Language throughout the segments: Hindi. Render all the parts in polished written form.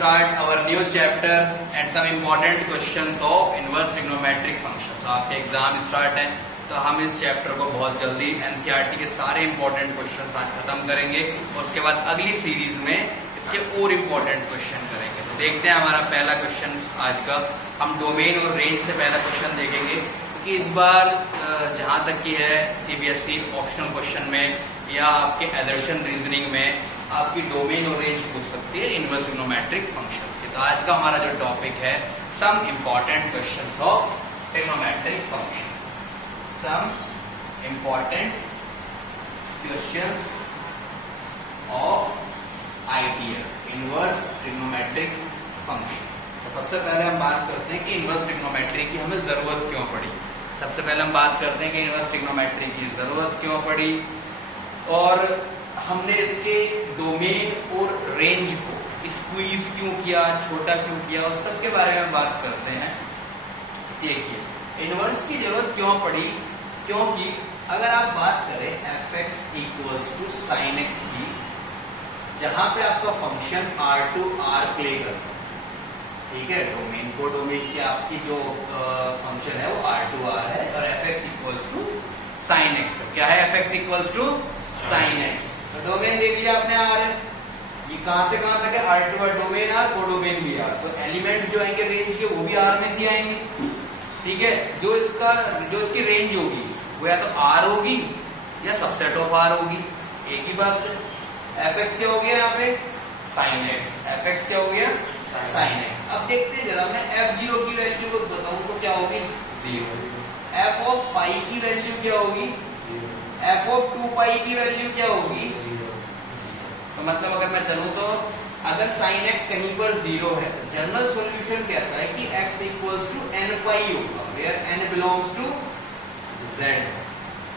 start our new chapter and some important questions of inverse trigonometric functions. आपके एग्जाम स्टार्ट है तो हम इस चैप्टर को बहुत जल्दी एनसीईआरटी के सारे इंपॉर्टेंट क्वेश्चंस आज खत्म करेंगे और उसके बाद अगली सीरीज में इसके और इम्पोर्टेंट क्वेश्चन करेंगे। तो देखते हैं हमारा पहला क्वेश्चन आज का। हम डोमेन और रेंज से पहला क्वेश्चन देखेंगे क्योंकि इस बार जहां तक की है सीबीएसई ऑप्शनल क्वेश्चन में या आपके एडर्शन रीजनिंग में आपकी डोमेन और रेंज पूछ सकती है इनवर्स ट्रिग्नोमेट्रिक फंक्शन की। तो आज का हमारा जो टॉपिक है some important questions of trigonometric function, some important questions of ITF inverse trigonometric function. तो सबसे पहले हम बात करते हैं कि इनवर्स ट्रिग्नोमेट्री की हमें जरूरत क्यों पड़ी। सबसे पहले हम बात करते हैं कि इनवर्स ट्रिग्नोमेट्री की जरूरत क्यों पड़ी और हमने इसके डोमेन और रेंज को स्क्वीज क्यों किया, छोटा क्यों किया, उस सब के बारे में बात करते हैं। देखिए इनवर्स की जरूरत क्यों पड़ी, क्योंकि अगर आप बात करें fx equals to sine x की, जहां पे आपका function r to r play करता है, ठीक है, डोमेन को डोमेन की आपकी जो फंक्शन है वो r टू r है और fx equals to sine x. क्या है fx equals to sine x? तो डोमेन देख लिया आपने r है, ये कहां से कहां तक है, r to r domain r, को डोमेन भी r, तो एलिमेंट जो आएंगे रेंज के वो भी r में ही आएंगे, ठीक है। जो इसकी रेंज होगी वो या तो r होगी या सबसेट ऑफ r होगी, एक ही बात है। fx क्या हो गया यहाँ पे, साइन एक्स, fx क्या हो गया, साइन एक्स। अब देखते हैं जरा, मैं f0 की वैल्यू को बताऊं तो क्या होगी, 0। f ऑफ पाई की वैल्यू क्या होगी, f ऑफ 2 पाई की वैल्यू क्या होगी, तो मतलब अगर मैं चलूं तो अगर sin x कहीं पर 0 है तो जनरल सॉल्यूशन कहता है कि x equals to n pi होगा, where n belongs to z।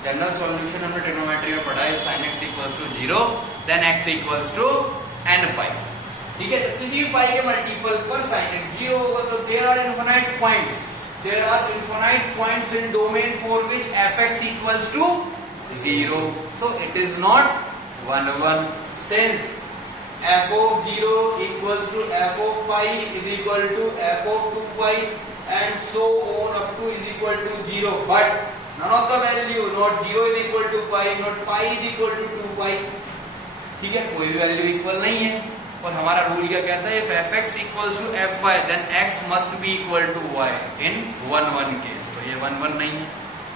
General solution हमने ट्रिग्नोमेट्री में पढ़ा है, sin x equals to 0 then x equals to n pi, ठीक है। तो किसी भी पाई के मल्टीपल पर sin x 0 होगा। तो there are infinite points in domain for which fx equals to 0, so it is not 1 since f of 0 equals to f of pi is equal to f of 2 pi and so on up to is equal to 0, but none of the value, not 0 is equal to pi, not pi is equal to 2 pi, ठीक है, कोई भी वैल्यू इक्वल नहीं है। और हमारा रूल क्या कहता है, if fx equals to fy then x must be equal to y in 1 case. तो ये 1 नहीं है।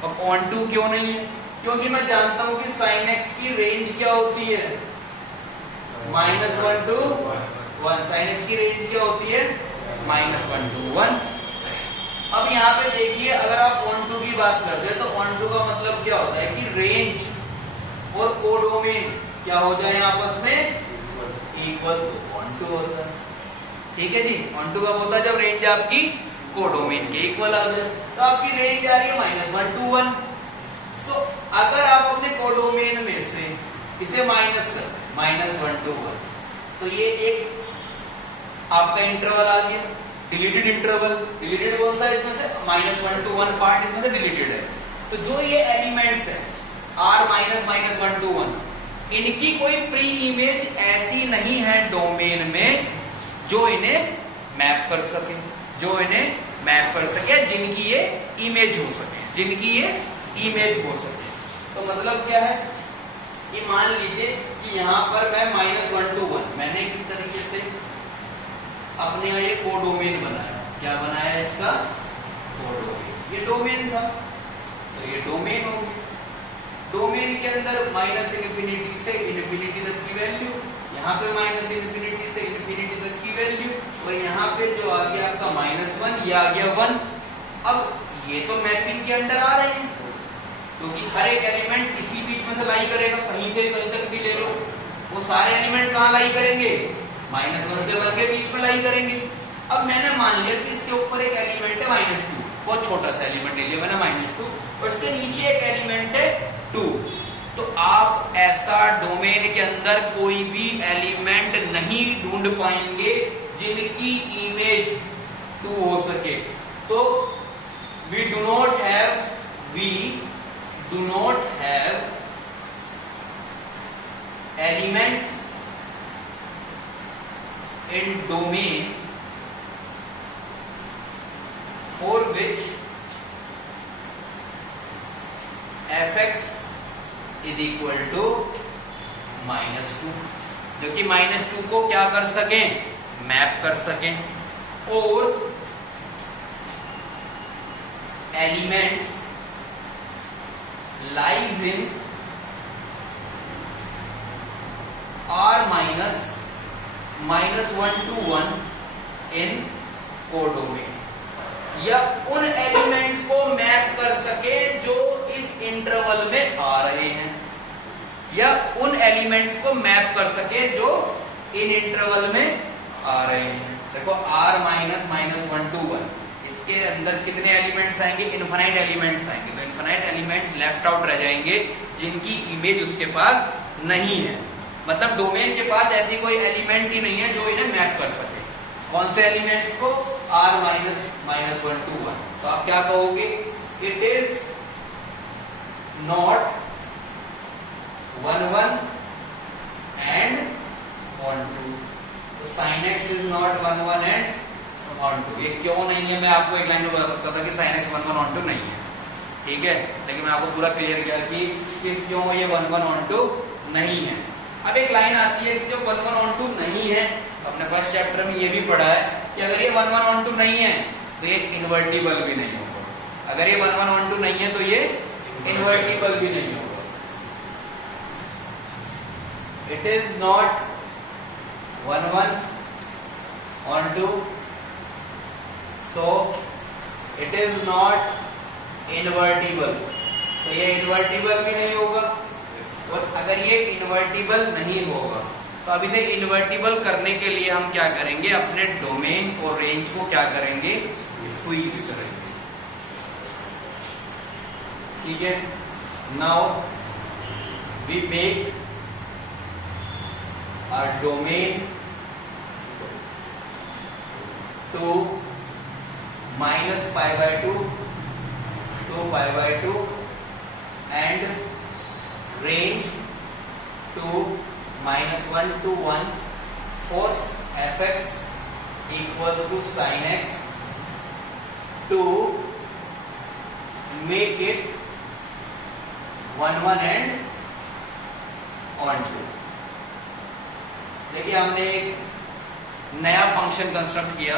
अब on 2 क्यों नहीं है, क्योंकि मैं जानता हूं कि sin x की रेंज क्या होती है, -1 to 1। sin x की रेंज क्या होती है, -1 to 1। अब यहाँ पे देखिए अगर आप on 2 की बात करते हैं तो on 2 का मतलब क्या होता है कि रेंज और कोडोमेन क्या हो जाए आपस में इक्वल, तो on 2 होता है, ठीक है जी। on 2 कब होता है, जब रेंज आपकी कोडोमेन के इक्वल आ जाए। तो आपकी रेंज आ रही है -1 to 1। तो अगर आप अपने कोडोमेन में से इसे माइनस कर -1 to 1, तो ये एक आपका इंटरवल आ गया, डिलीटेड इंटरवल। डिलीटेड कौन सा है इसमें से, -1 to 1 पार्ट इसमें से डिलीटेड है। तो जो ये एलिमेंट्स है r -1 to 1, इनकी कोई प्री इमेज ऐसी नहीं है डोमेन में जो इन्हें मैप कर सके, जिनकी ये इमेज हो सके, तो मतलब क्या है कि मान लीजिए कि यहाँ पर मैं -1 to 1 मैंने किस तरीके से अपने ये कोडोमेन बनाया, क्या बनाया इसका, कोडोमेन। ये डोमेन था तो ये डोमेन हो गया। डोमेन के अंदर -∞ से इन्फिनिटी तक की वैल्यू, यहाँ पे -∞ से इन्फिनिटी तक की वैल्यू, और यहाँ पे जो आ गया आपका -1, ये आ गया 1। अब ये तो मैपिंग के अंडर आ रहे हैं क्योंकि हर एक एलिमेंट इसी बीच में से लाई करेगा, कहीं से कहीं तक भी ले लो, वो सारे एलिमेंट कहाँ लाई करेंगे, -1 से 1 के बीच में लाई करेंगे। अब मैंने मान लिया कि इसके ऊपर एक एलिमेंट है -2, बहुत छोटा सा एलिमेंट ले लिया मैंने -2, और इसके नीचे एक एलिमेंट है 2। तो आप ऐसा डोमेन के अंदर कोई भी एलिमेंट नहीं ढूंढ पाएंगे जिनकी इमेज 2 हो सके। तो we do not have elements in domain for which fx is equal to -2, जो कि -2 को क्या कर सकें, मैप कर सकें, और elements lies in r -1 to 1 in codomain, या उन एलिमेंट्स को मैप कर सके जो इस इंटरवल में आ रहे हैं, या उन एलिमेंट्स को मैप कर सके जो इन इंटरवल में आ रहे हैं। देखो r -1 to 1, इसके अंदर कितने एलिमेंट्स आएंगे, इनफाइनाइट एलिमेंट्स आएंगे, तो इनफाइनाइट एलिमेंट्स लेफ्ट आउट रह जाएंगे जिनकी इमेज उसके पास नहीं है, मतलब डोमेन के पास ऐसी कोई एलिमेंट ही नहीं है जो इन्हें मैप कर सके। कौन से एलिमेंट्स को, r -1 to 1, तो आप क्या कहोगे, इट इज नॉट 1 1 and 1 2, तो sin x is not 1 1 and 1 2। ये क्यों नहीं है, मैं आपको एक लाइन में बता सकता था कि sin x 1 1 1 2 नहीं है, ठीक है, लेकिन मैं आपको पूरा क्लियर किया कि क्यों ये 1 1 1 2 नहीं है। अब एक लाइन आती है कि जो 1 1 1 2 नहीं है, हमने फर्स्ट चैप्टर में ये भी पढ़ा है कि अगर ये 1 1 1 2 नहीं है तो ये इन्वर्टिबल भी नहीं होगा, अगर ये 1 1 1 2 नहीं है तो ये इन्वर्टिबल भी नहीं होगा। It is not 1 1 1 2, so it is not invertible, तो ये इन्वर्टिबल भी नहीं होगा। और अगर ये इन्वर्टिबल नहीं होगा तो अब इसे इन्वर्टिबल करने के लिए हम क्या करेंगे, अपने डोमेन और रेंज को क्या करेंगे, स्क्वीज करेंगे, ठीक है। Now we make a domain to -π/2 to π/2 and range to -1 to 1 for fx equals to sin x to make it 1 1 and 1 2। देखिए हमने एक नया फंक्शन कंस्ट्रक्ट किया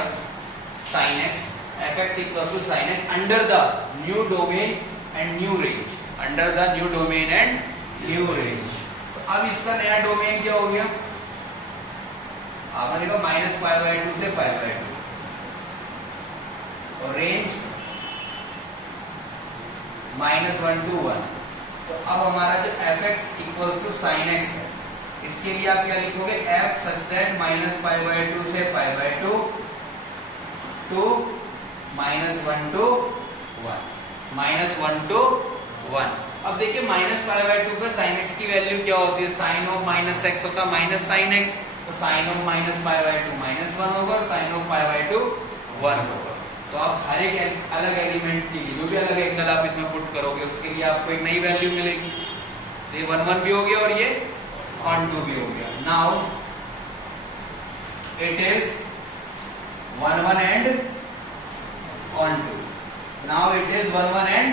sin x, fx equals to sin x under the new domain and new range, under the new domain and new range. तो अब इसका नया डोमेन क्या हो गया, आपने देखा -π/2 से π/2, और रेंज -1 to 1। तो अब हमारा जो fx equals to sin x है, इसके लिए आप क्या लिखोगे, f such that -π/2 से π/2 to -1 to 1। अब देखिए -π/2 पे sin x की वैल्यू क्या होती है, sin ऑफ -x होता है -sin x, तो sin ऑफ -π/2 -1 होगा और sin ऑफ π/2 1 होगा। तो आप हर एक अलग एलिमेंट के लिए जो भी अलग एंगल आप इसमें पुट करोगे उसके लिए आपको एक नई वैल्यू मिलेगी। तो ये 1 1 भी हो गया और ये 1 2 भी हो गया। Now it is 1 1 and 1 2। Now it is 1 1 and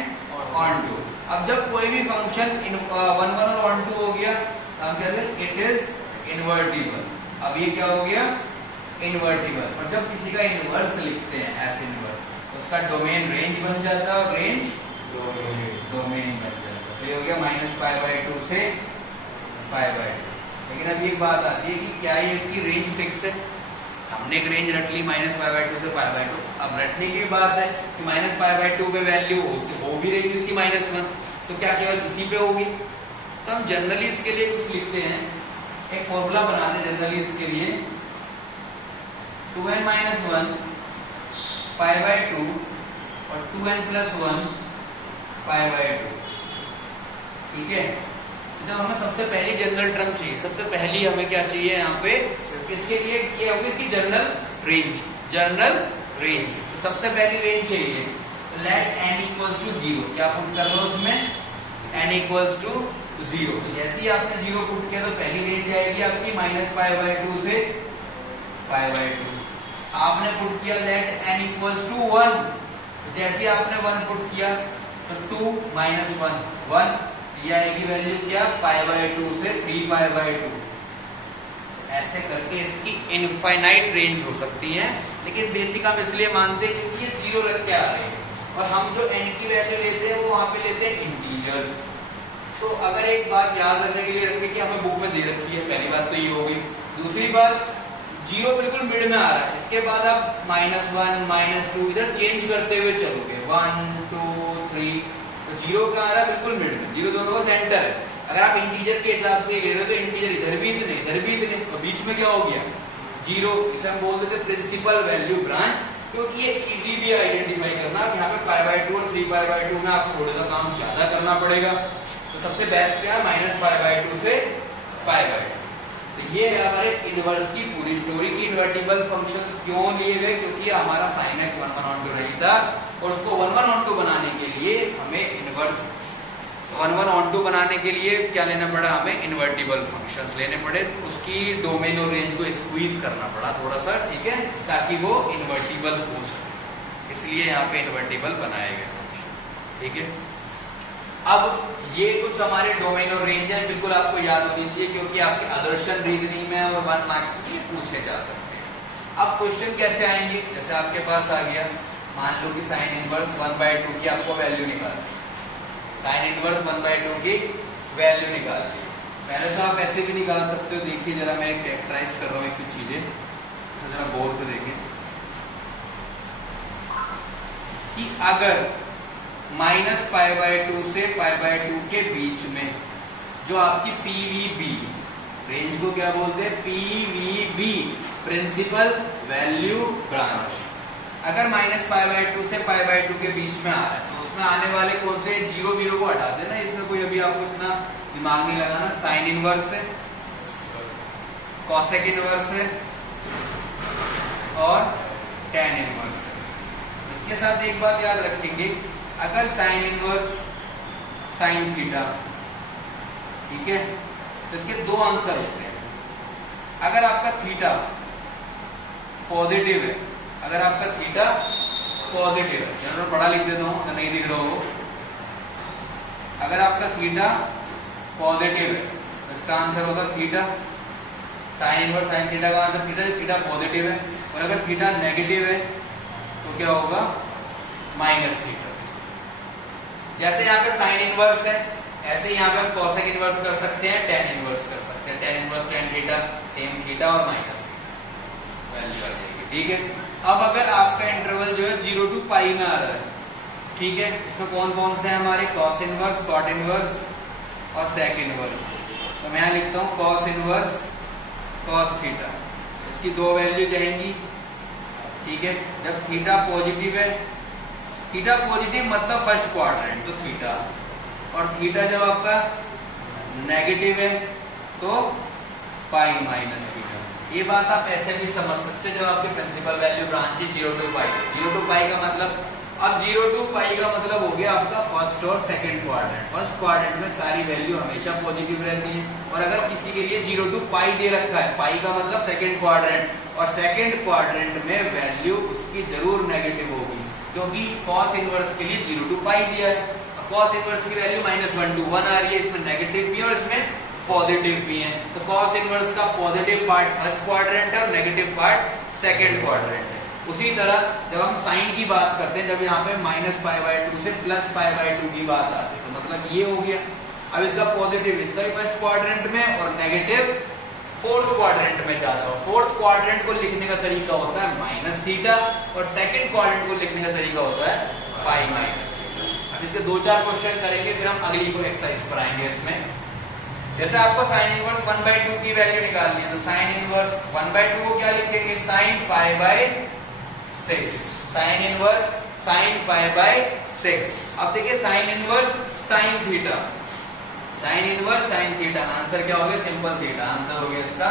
1 2। अब जब कोई भी फंक्शन 1 1 और 1 2 हो गया, हम कहते हैं इट इज इनवर्टिबल। अब ये क्या हो गया, इनवर्टिबल। और जब किसी का इनवर्स लिखते हैं एफ इनवर्स, तो उसका डोमेन रेंज बन जाता है और रेंज डोमेन बन जाता है। तो ये हो गया -π/2 से π/2। लेकिन अब एक बात आती है कि क्या ये इसकी रेंज फिक्स है, हमने एक रेंज रट ली -π/2 से π/2। अब रटने की भी बात है कि -π/2 पे वैल्यू हो भी रही इसकी -1, तो क्या केवल इसी पे होगी। तो हम जनरली इसके लिए कुछ लिखते हैं, एक फॉर्मूला बनाते हैं जनरली इसके लिए, 2n - 1 π/2 और 2n + 1 π/2, ठीक है। तो हमें सबसे पहली जनरल टर्म चाहिए, सबसे पहली हमें क्या चाहिए यहाँ पे, इसके लिए ये होगी इसकी जनरल रेंज। तो सबसे पहली रेंज चाहिए, लेट n = 0। क्या पुट कर लो उसमें, n = 0। तो जैसे ही आपने 0 पुट किया तो पहली रेंज आएगी आपकी -π/2 से पाई बाय 2। आपने पुट किया लेट n इक्वल्स टू 1, तो जैसे आपने 1 पुट किया तो 2 माइनस 1 1, ये आएगी वैल्यू क्या पाई बाय 2 से 3 पाई बाय 2। ऐसे करके इसकी इनफाइनाइट रेंज हो सकती है, लेकिन बेसिक हम इसलिए मानते हैं क्योंकि ये 0 रख के आ रहे हैं और हम जो n की वैल्यू लेते हैं वो वहां पे लेते हैं इंटीजर्स। तो अगर एक बात याद रखने के लिए रखें कि हमें बुक में दे रखी है, पहली बात तो ये होगी। दूसरी बात 0 बिल्कुल मिड में आ रहा है, इसके बाद आप -1 -2 इधर चेंज करते हुए चलोगे 1 2 3, तो 0 कहाँ आ रहा है बिल्कुल मिड में, 0 दोनों का सेंटर है। अगर आप इंटीजर के हिसाब से ले रहे हो तो इंटीजर इधर भी इतने इधर भी इतने, तो बीच में क्या हो गया 0। इसे हम बोलते थे प्रिंसिपल वैल्यू ब्रांच, क्योंकि ये इजी भी आइडेंटिफाई करना कि यहाँ पे पाई बाय 2 और 3 पाई बाय 2 में आपको थोड़ा सा काम ज्यादा करना पड़ेगा। तो सबसे बेस्ट क्या है माइनस पाई बाय 2 से पाई बाय 2। तो ये है हमारे इनवर्स की पूरी स्टोरी की इन्वर्टिबल फंक्शंस क्यों लिए गए, क्योंकि हमारा sin x 1 1 on 2 नहीं था और उसको 1 1 on 2 बनाने के लिए हमें इनवर्स 1 1 on 2 बनाने के लिए क्या लेना पड़ा, हमें इन्वर्टिबल फंक्शंस लेने पड़े, उसकी डोमेन और रेंज को स्क्वीज करना पड़ा थोड़ा सा, ठीक है, ताकि वो इन्वर्टिबल हो सके, इसलिए यहाँ पे इन्वर्टिबल बनाए गए फंक्शन, ठीक है। अब ये कुछ हमारे डोमेन और रेंज है, बिल्कुल आपको याद होनी चाहिए क्योंकि आपके आदर्शन रीजनिंग में और 1 मार्क्स में पूछे जा सकते हैं। अब क्वेश्चन कैसे आएंगे, जैसे आपके पास आ गया, मान लो कि साइन इनवर्स 1/2 की आपको वैल्यू निकालनी है, साइन इनवर्स 1/2 की वैल्यू निकालनी है। पहले तो आप ऐसे भी निकाल सकते हो, देखिए जरा मैं कैरेक्टराइज कर रहा हूँ कुछ चीजें, तो जरा गौर से देखें कि अगर माइनस पाई बाय 2 से पाई बाय 2 के बीच में जो आपकी पीवीबी रेंज को क्या बोलते हैं, पीवीबी प्रिंसिपल वैल्यू ब्रांच, अगर माइनस पाई बाय 2 से पाई बाय 2 के बीच में आ रहा है तो उसमें आने वाले कौन से 0 0 को हटा देना, इसमें कोई अभी आपको इतना दिमाग नहीं लगाना। साइन इनवर्स है, कॉसेक इनवर्स है और टैन इनवर्स है। इसके साथ एक बात याद रखेंगे, अगर साइन इनवर्स साइन थीटा, ठीक है, तो इसके दो आंसर होते हैं। अगर आपका थीटा पॉजिटिव है, अगर आपका थीटा पॉजिटिव है, जनरल पढ़ा लिख देता हूं अगर नहीं दिख रहा हो, अगर आपका थीटा पॉजिटिव है तो इसका आंसर होगा theta, sign inverse sine theta का आंसर थीटा, थीटा पॉजिटिव है। और अगर थीटा नेगेटिव है तो क्या होगा माइनस थीटा। जैसे यहाँ पे साइन इनवर्स है, ऐसे यहाँ पे हम कॉसेक इनवर्स कर सकते हैं, टेन इनवर्स कर सकते हैं, tan inverse tan theta same theta और माइनस थीटा वैल्यू आ जाएगी, ठीक है। अब अगर आपका इंटरवल जो है 0 to पाई में आ रहा है, ठीक है, इसमें कौन कौन से हैं हमारे, कॉस इनवर्स, कॉट इनवर्स और सेक इनवर्स। तो मैं यहाँ लिखता हूँ कॉस इनवर्स कॉस थीटा, इसकी दो वैल्यू जाएंगी, ठीक है। जब थीटा पॉजिटिव है, थीटा पॉजिटिव मतलब फर्स्ट क्वाड्रेंट तो थीटा, और थीटा जब आपका नेगेटिव है तो पाई माइनस थीटा। ये बात आप ऐसे भी समझ सकते हैं, जब आपके प्रिंसिपल वैल्यू ब्रांच है 0 to पाई, 0 to पाई का मतलब, अब 0 to पाई का मतलब हो गया आपका फर्स्ट और सेकंड क्वाड्रेंट। फर्स्ट क्वाड्रेंट में सारी वैल्यू हमेशा पॉजिटिव रहती है, और अगर किसी के लिए 0 to पाई दे रखा है, पाई का मतलब सेकंड क्वाड्रेंट, और सेकंड क्वाड्रेंट में वैल्यू उसकी जरूर नेगेटिव होगी, क्योंकि कॉस इनवर्स के लिए 0 to पाई दिया है। कॉस इनवर्स की वैल्यू -1 to 1 आ रही है, इसमें नेगेटिव भी है और इसमें पॉजिटिव भी है। तो कॉस इनवर्स का पॉजिटिव पार्ट फर्स्ट क्वाड्रेंट है और नेगेटिव पार्ट सेकंड क्वाड्रेंट है। उसी तरह जब हम साइन की बात करते हैं, जब यहाँ पे माइनस पाई बाय 2 से प्लस पाई बाय 2 की बात आती है, तो मतलब ये हो गया। अब इसका पॉजिटिव इसका ही फर्स्ट क्वाड्रेंट में और नेगेटिव फोर्थ क्वाड्रेंट में जाता है। फोर्थ क्वाड्रेंट को लिखने का तरीका होता है माइनस थीटा, और सेकंड क्वाड्रेंट को लिखने का तरीका होता है पाई माइनस थीटा। अब इसके 2-4 क्वेश्चन करेंगे, फिर हम अगली को एक्सरसाइज पर आएंगे। इसमें जैसे आपको साइन इनवर्स 1/2 की वैल्यू निकालनी है, तो साइन इनवर्स 1/2 को क्या लिखेंगे, sign pi by 6, sine inverse sine pi by 6। अब देखिए sign inverse sine theta, sign inverse sine theta, answer क्या हो गया, सिंपल थीटा, आंसर हो गया इसका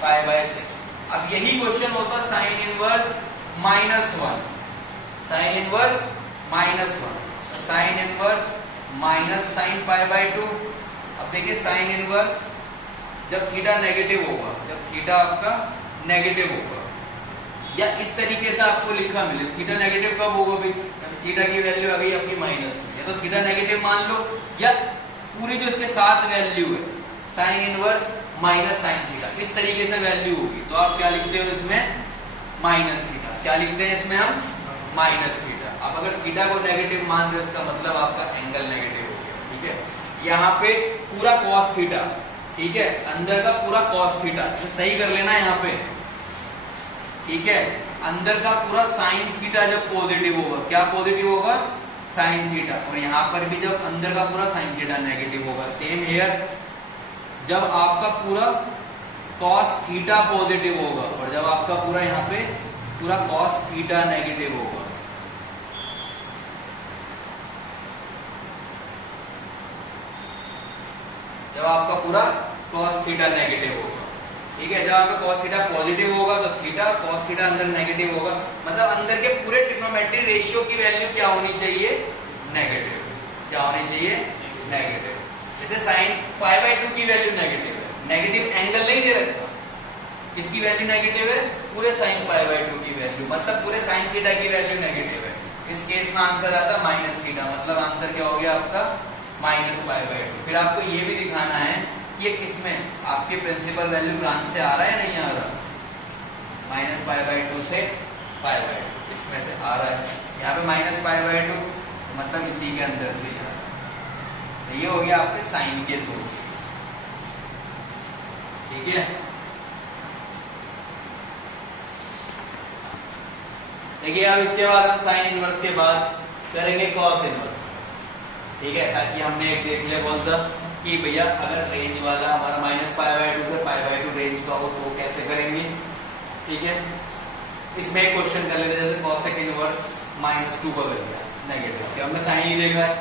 पाई बाय 6। अब यही क्वेश्चन होता sine inverse -1, sine inverse -1, sign inverse minus sine pi by 2। अब देखिए साइन इनवर्स जब थीटा नेगेटिव होगा, जब थीटा आपका नेगेटिव होगा या इस तरीके से आपको लिखा मिले, थीटा नेगेटिव कब होगा भाई, थीटा की वैल्यू आ गई आपकी माइनस में, या तो थीटा नेगेटिव मान लो, या पूरी जो इसके साथ वैल्यू है sign inverse minus sine theta, इस तरीके से वैल्यू होगी तो आप क्या लिखते हो इसमें माइनस थीटा, क्या लिखते हैं इसमें हम माइनस थीटा। अब अगर थीटा को नेगेटिव मान दो इसका मतलब आपका एंगल नेगेटिव हो गया, ठीक है। यहाँ पे पूरा कॉस थीटा, ठीक है, अंदर का पूरा कॉस थीटा, इसे सही कर लेना यहाँ पे, ठीक है। अंदर का पूरा साइन थीटा जब पॉजिटिव होगा, क्या पॉजिटिव होगा, साइन थीटा, और यहाँ पर भी जब अंदर का पूरा साइन थीटा नेगेटिव होगा। सेम हेयर, जब आपका पूरा कॉस थीटा पॉजिटिव होगा और जब आपका पूरा यहाँ पे पूरा कॉस थीटा नेगेटिव होगा, जब आपका पूरा कॉस थीटा नेगेटिव होगा, ठीक है। जब आपका cos थीटा पॉजिटिव होगा तो थीटा cos थीटा अंदर नेगेटिव होगा, मतलब अंदर के पूरे ट्रिग्नोमेट्री रेशियो की वैल्यू क्या होनी चाहिए, नेगेटिव, क्या होनी चाहिए, नेगेटिव। जैसे sin π/2 की वैल्यू नेगेटिव है, नेगेटिव एंगल नहीं दे रखा, किसकी वैल्यू नेगेटिव है, पूरे sin π/2 की वैल्यू, मतलब पूरे sin थीटा की वैल्यू नेगेटिव है। इस केस में आंसर आता माइनस थीटा, मतलब आंसर क्या हो गया आपका माइनस π/2। फिर आपको ये भी दिखाना है ये किसमें आपके प्रिंसिपल वैल्यू ब्रांच से आ रहा है नहीं आ रहा, माइनस π/2 से π/2 इसमें से आ रहा है, यहाँ पे माइनस π/2 मतलब इसी के अंदर से आ रहा है। तो ये हो गया आपके साइन के दो केस, ठीक है। देखिए अब इसके बाद हम साइन इनवर्स के बाद करेंगे कॉस इनवर्स, ठीक है। ताकि हमने एक देख लिया कौन सा कि भैया अगर रेंज वाला हमारा माइनस π/2 से π/2 रेंज का हो तो कैसे करेंगे, ठीक है। इसमें एक क्वेश्चन कर लेते हैं, जैसे cosec इनवर्स -2 का कर दिया नेगेटिव, क्या हमने साइन ही देखा है,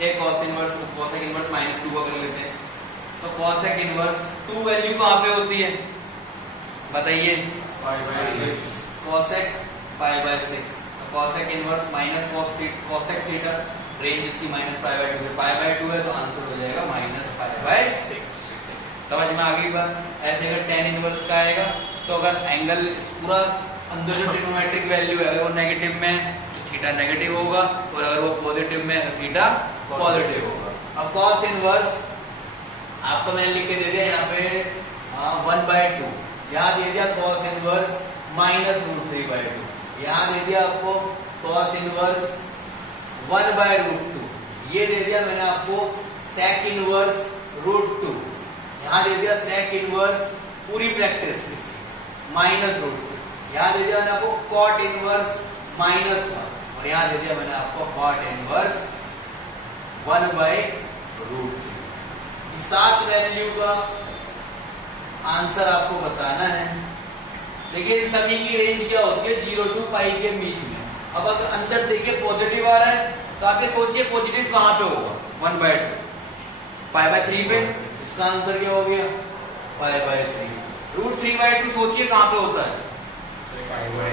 एक cosec इनवर्स -2 का कर लेते हैं। तो cosec इनवर्स 2 वैल्यू कहाँ पे होती है बताइए, π/6, cosec π/6, तो cosec inverse minus cosec theta, range इसकी माइनस π/2 से π/2 है, तो आंसर हो जाएगा माइनस π/6। समझ में आ गई बात। ऐसे अगर tan इनवर्स का आएगा तो अगर एंगल पूरा अंदर जो ट्रिग्नोमेट्रिक वैल्यू है अगर वो नेगेटिव में तो थीटा नेगेटिव होगा, और अगर वो पॉजिटिव में तो थीटा पॉजिटिव होगा। अब cos इनवर्स आपको मैंने लिख के दे दिया यहाँ पे 1/2, यहाँ दे दिया cos इनवर्स -√3/2, यहाँ दे दिया आपको cos इनवर्स 1/√2, ये दे दिया मैंने आपको sec इनवर्स √2, यहाँ दे दिया sec इनवर्स पूरी प्रैक्टिस -√2, यहाँ दे दिया मैंने आपको cot इनवर्स -1, और यहाँ दे दिया मैंने आपको cot इनवर्स 1/√3। इस 7 वैल्यू का आंसर आपको बताना है। देखिए सभी की रेंज क्या होती है, 0 to π के बीच में। अब अगर अंदर देखिए पॉजिटिव आ रहा है तो आप ये सोचिए पॉजिटिव कहाँ पे होगा, 1/2 π/3 पे, इसका आंसर क्या हो गया π/3। √3/2 सोचिए कहाँ पे होता है,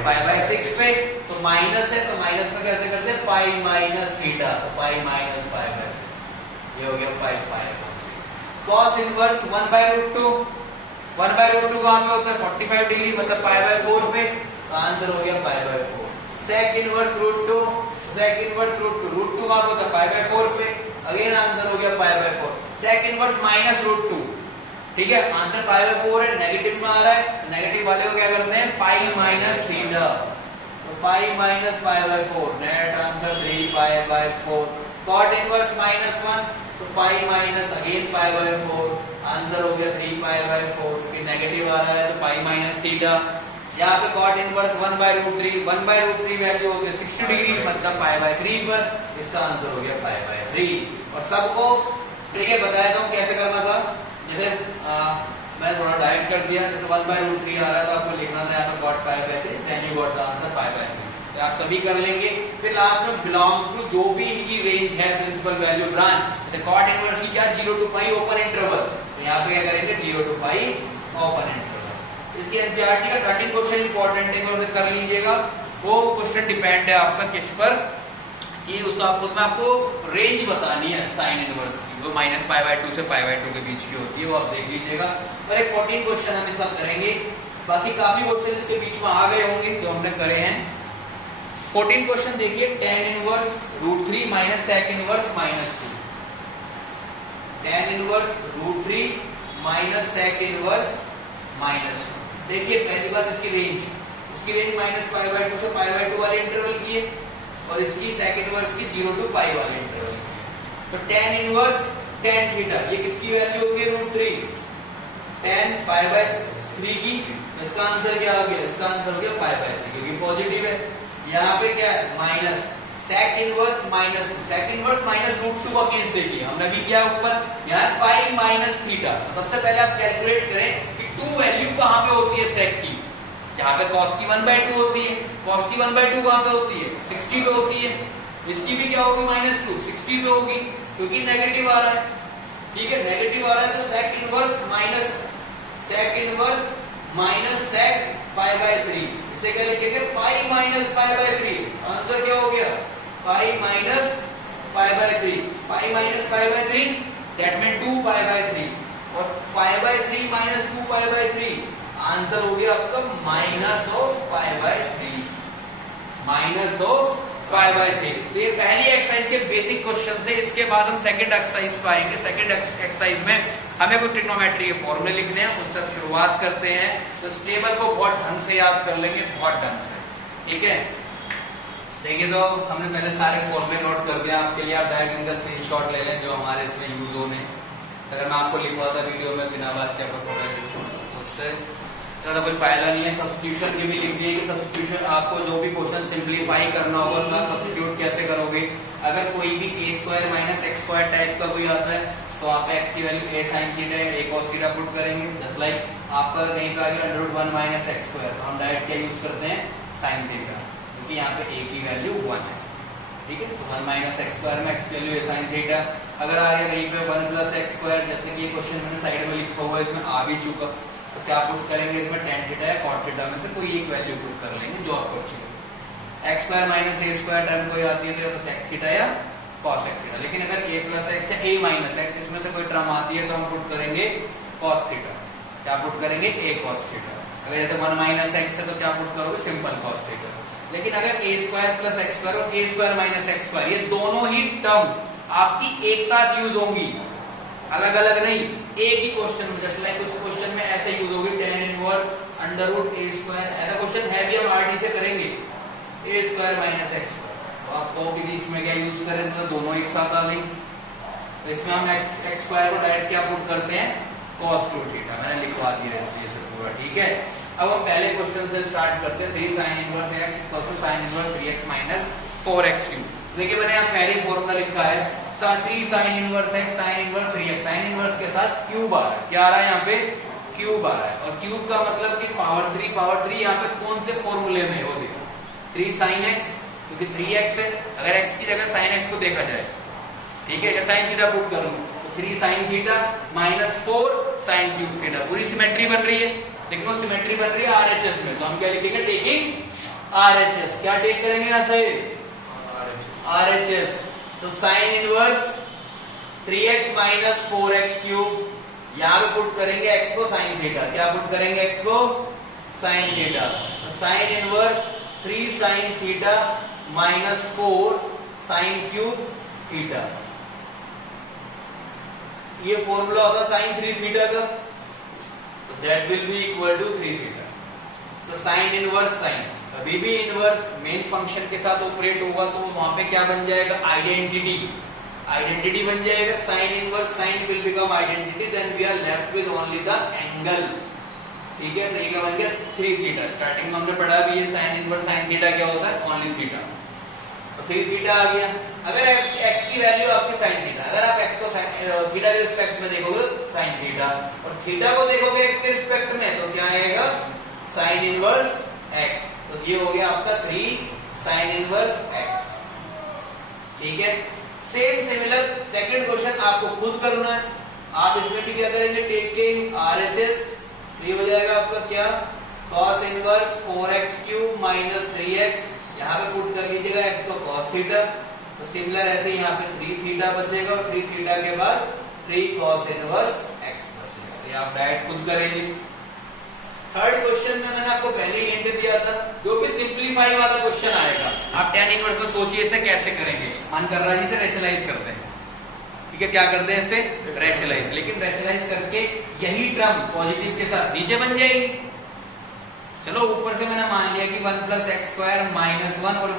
π/6 पे, तो माइनस है तो माइनस में कैसे करते हैं, पाई माइनस थीटा, तो पाई माइनस π/6, ये हो गया 5π/6। cos इनवर्स 1/√2, 1/√2 कहाँ पे होता है, 45 डिग्री, मतलब π/4 पे, तो आंसर हो गया π/4। sec इनवर्स √2, sec इनवर्स √2 कहाँ पे होता है, π/4 पे, अगेन आंसर हो गया π/4। sec इनवर्स -√2, ठीक है, आंसर π/4 है, नेगेटिव में आ रहा है, नेगेटिव वाले को क्या करते हैं, पाई माइनस थीटा, तो pi minus π/4, net answer 3π/4। cot inverse -1, तो पाई माइनस अगेन π/4, आंसर हो गया 3π/4। फिर नेगेटिव आ रहा है तो पाई माइनस थीटा, यहाँ पे cot इनवर्स 1/√3, 1/√3 वैल्यू होती है 60 डिग्री, मतलब π/3 पर, इसका आंसर हो गया π/3। और सबको देखिए बताया था कैसे करना था, जैसे मैं थोड़ा डायरेक्ट कर दिया, जैसे 1/√3 आ रहा है तो आपको लिखना था यहाँ पे cot π/3, then you got the answer π/3। तो आप सभी कर लेंगे। फिर लास्ट में बिलोंग्स टू जो भी इनकी रेंज है प्रिंसिपल वैल्यू ब्रांच, जैसे cot इनवर्स की क्या 0 to π ओपन इंटरवल, तो यहाँ पे क्या करेंगे 0 to π ओपन इंटरवल। इसकी एनसीईआरटी का 13 क्वेश्चन इंपॉर्टेंट है, उसे कर लीजिएगा। वो क्वेश्चन डिपेंड है आपका किस पर, कि उसका आपको रेंज बतानी है साइन इनवर्स की, वो -π/2 से π/2 के बीच की होती है, वो आप देख लीजिएगा। और एक 14 क्वेश्चन हम इसका करेंगे बाकी काफी क्वेश्चन इसके बीच में आ गए होंगे जो हमने करे हैं। 14 क्वेश्चन देखिए, tan inverse √3 minus sec inverse -2, tan inverse √3 minus sec inverse -2। देखिए पहली बात इसकी रेंज -π/2 से π/2 वाले इंटरवल की है और इसकी sec इनवर्स की 0 to π वाले इंटरवल की है। तो tan इनवर्स tan थीटा ये किसकी वैल्यू होगी √3 tan π/3 की, इसका आंसर क्या आ गया, इसका आंसर हो गया π/3 क्योंकि पॉजिटिव है। यहाँ पे क्या है minus sec inverse -2, sec inverse -√2 को अगेंस्ट देखिए हमने भी किया ऊपर, यहाँ पाई माइनस थीटा। तो सबसे पहले आप कैलकुलेट करें कि 2 वैल्यू कहाँ पे होती है sec की, यहाँ पे cos की 1/2 होती है, cos की 1/2 कहाँ पे होती है 60 पे होती है, इसकी भी क्या होगी -2 60 पे होगी क्योंकि नेगेटिव आ रहा है। ठीक है, नेगेटिव आ रहा है तो sec इनवर्स माइनस sec π/3, इसे क्या लिखेंगे पाई माइनस π/3। आंसर क्या हो गया pi minus π/3, pi minus π/3 that mean 2 π/3 और π/3 माइनस 2 π/3 आंसर हो गया आपका माइनस ऑफ π/3। तो ये पहली एक्सरसाइज के बेसिक क्वेश्चन थे। इसके बाद हम सेकंड एक्सरसाइज पाएंगे। सेकंड एक्सरसाइज में हमें कुछ ट्रिग्नोमेट्री के फॉर्मूले लिखने हैं, उन तक शुरुआत करते हैं। तो इस टेबल को बहुत ढंग से याद कर लेंगे, बहुत ढंग से। ठीक है, देखिए तो हमने पहले सारे फॉर्मूले नोट कर दिया आपके लिए, आप डायरेक्ट इनका स्क्रीनशॉट ले लें जो हमारे इसमें यूज होने। अगर मैं आपको लिखवा था वीडियो में बिना बात क्या उससे ज्यादा कोई फायदा नहीं है। सब्स्टिट्यूशन के भी लिख दिए कि सब्स्टिट्यूशन आपको जो भी क्वेश्चन सिंप्लीफाई करना होगा उसमें आप सब्स्टिट्यूट कैसे करोगे। अगर कोई भी a² माइनस x² टाइप का कोई आता है तो आप x की वैल्यू a sin थीटा या a cos थीटा पुट करेंगे। जस्ट लाइक आपका कहीं पे आ गया √1 माइनस x², तो हम डायरेक्ट क्या यूज करते हैं sin थीटा, क्योंकि यहाँ पे a की वैल्यू 1 है। ठीक है, तो 1 माइनस x² में x की वैल्यू a sin थीटा। अगर आ गया कहीं पे 1 प्लस x², जैसे कि ये क्वेश्चन मैंने साइड में लिखा हुआ है इसमें आ भी चुका, तो क्या पुट करेंगे इसमें tan थीटा या cot थीटा में से कोई एक वैल्यू पुट कर लेंगे जो आपको अच्छी लगे। x² माइनस a² टर्म कोई आती है तो sec थीटा या cos थीटा। लेकिन अगर a प्लस x या a माइनस x इसमें से कोई टर्म आती है तो हम पुट करेंगे cos थीटा। क्या पुट करेंगे a cos थीटा। अगर जैसे 1 माइनस x है तो क्या पुट करोगे सिंपल cos थीटा। लेकिन अगर a² प्लस x² और a² माइनस x² ये दोनों ही टर्म्स आपकी एक साथ यूज होंगी, अलग अलग नहीं, एक ही क्वेश्चन में। जैसे लाइक कुछ क्वेश्चन में ऐसे यूज होगी tan इनवर्स √a², ऐसा क्वेश्चन है भी हम आरडी से करेंगे a² माइनस x²। तो आप कहोगे कि इसमें क्या यूज करें, तो दोनों एक साथ आ गई। तो इसमें हम x² को डायरेक्ट क्या पुट करते हैं cos 2 थीटा। मैंने लिखवा दिया इसलिए से पूरा। ठीक है, अब हम पहले क्वेश्चन से स्टार्ट करते हैं। 3 sin inverse x sin inverse 3x minus 4x3। देखिए मैंने यहाँ पहले फॉर्मूला लिखा है 3 sin inverse x sin inverse 3x। sin inverse के साथ क्यूब आ रहा है, क्या आ रहा है यहाँ पे क्यूब आ रहा है, और क्यूब का मतलब कि पावर 3 यहाँ पे कौन से फॉर्मूले में वो देखो 3 sin x, क्योंकि 3x है। अगर x की जगह sin x को देखा जाए, ठीक है, sin थीटा पुट करूं तो 3 sin theta minus 4 sin cube theta. पूरी सिमेट्री बन रही है, लेकिन वो सिमेट्री बन रही है RHS में, तो हम क्या लिखेंगे टेकिंग RHS। क्या टेक करेंगे यहाँ से RHS। तो sin inverse 3x minus 4x cube, यहाँ पे पुट करेंगे x को sin थीटा। क्या पुट करेंगे x को sin थीटा। तो sin inverse 3 sin theta minus 4 sin cube theta. ये फॉर्मूला होगा sin 3 थीटा का, तो that will be equal to 3 theta. तो sin इनवर्स sin कभी भी इनवर्स मेन फंक्शन के साथ ऑपरेट होगा तो वहां पे क्या बन जाएगा आइडेंटिटी बन जाएगा। sin inverse sin will become identity, then we are left with only the angle. ठीक है, तो ये क्या बन गया 3 थीटा। स्टार्टिंग में हमने पढ़ा भी है sin इनवर्स sin थीटा क्या होता है ओनली थीटा, तो 3 थीटा आ गया। अगर x की वैल्यू आपकी sin थीटा, अगर आप x को थीटा के रिस्पेक्ट में देखोगे sin थीटा, और थीटा को देखोगे x के रिस्पेक्ट में तो क्या आएगा sin इनवर्स x। तो ये हो गया आपका 3 sin इनवर्स x। ठीक है, सेम सिमिलर सेकंड क्वेश्चन आपको खुद करना है। आप इसमें भी क्या करेंगे टेकिंग RHS, ये हो जाएगा आपका क्या cos inverse 4x cube minus 3x। यहाँ पे पुट कर लीजिएगा x को cos थीटा। तो सिमिलर ऐसे यहाँ पे 3 थीटा बचेगा, और 3 थीटा के बाद 3 cos इनवर्स x बचेगा। ये आप डायरेक्ट खुद करेंगे। थर्ड क्वेश्चन में मैंने आपको पहले ही हिंट दिया था, जो भी सिंप्लीफाई वाला क्वेश्चन आएगा आप tan इनवर्स में सोचिए इसे कैसे करेंगे। मन कर रहा है इसे रेशनलाइज करते हैं, ठीक है, क्या करते हैं इसे रेशनलाइज, लेकिन रेशनलाइज करके यही टर्म पॉजिटिव के साथ नीचे बन जाएगी। चलो ऊपर से मैंने मान लिया कि 1 प्लस एक्स स्क्वायर माइनस 1 और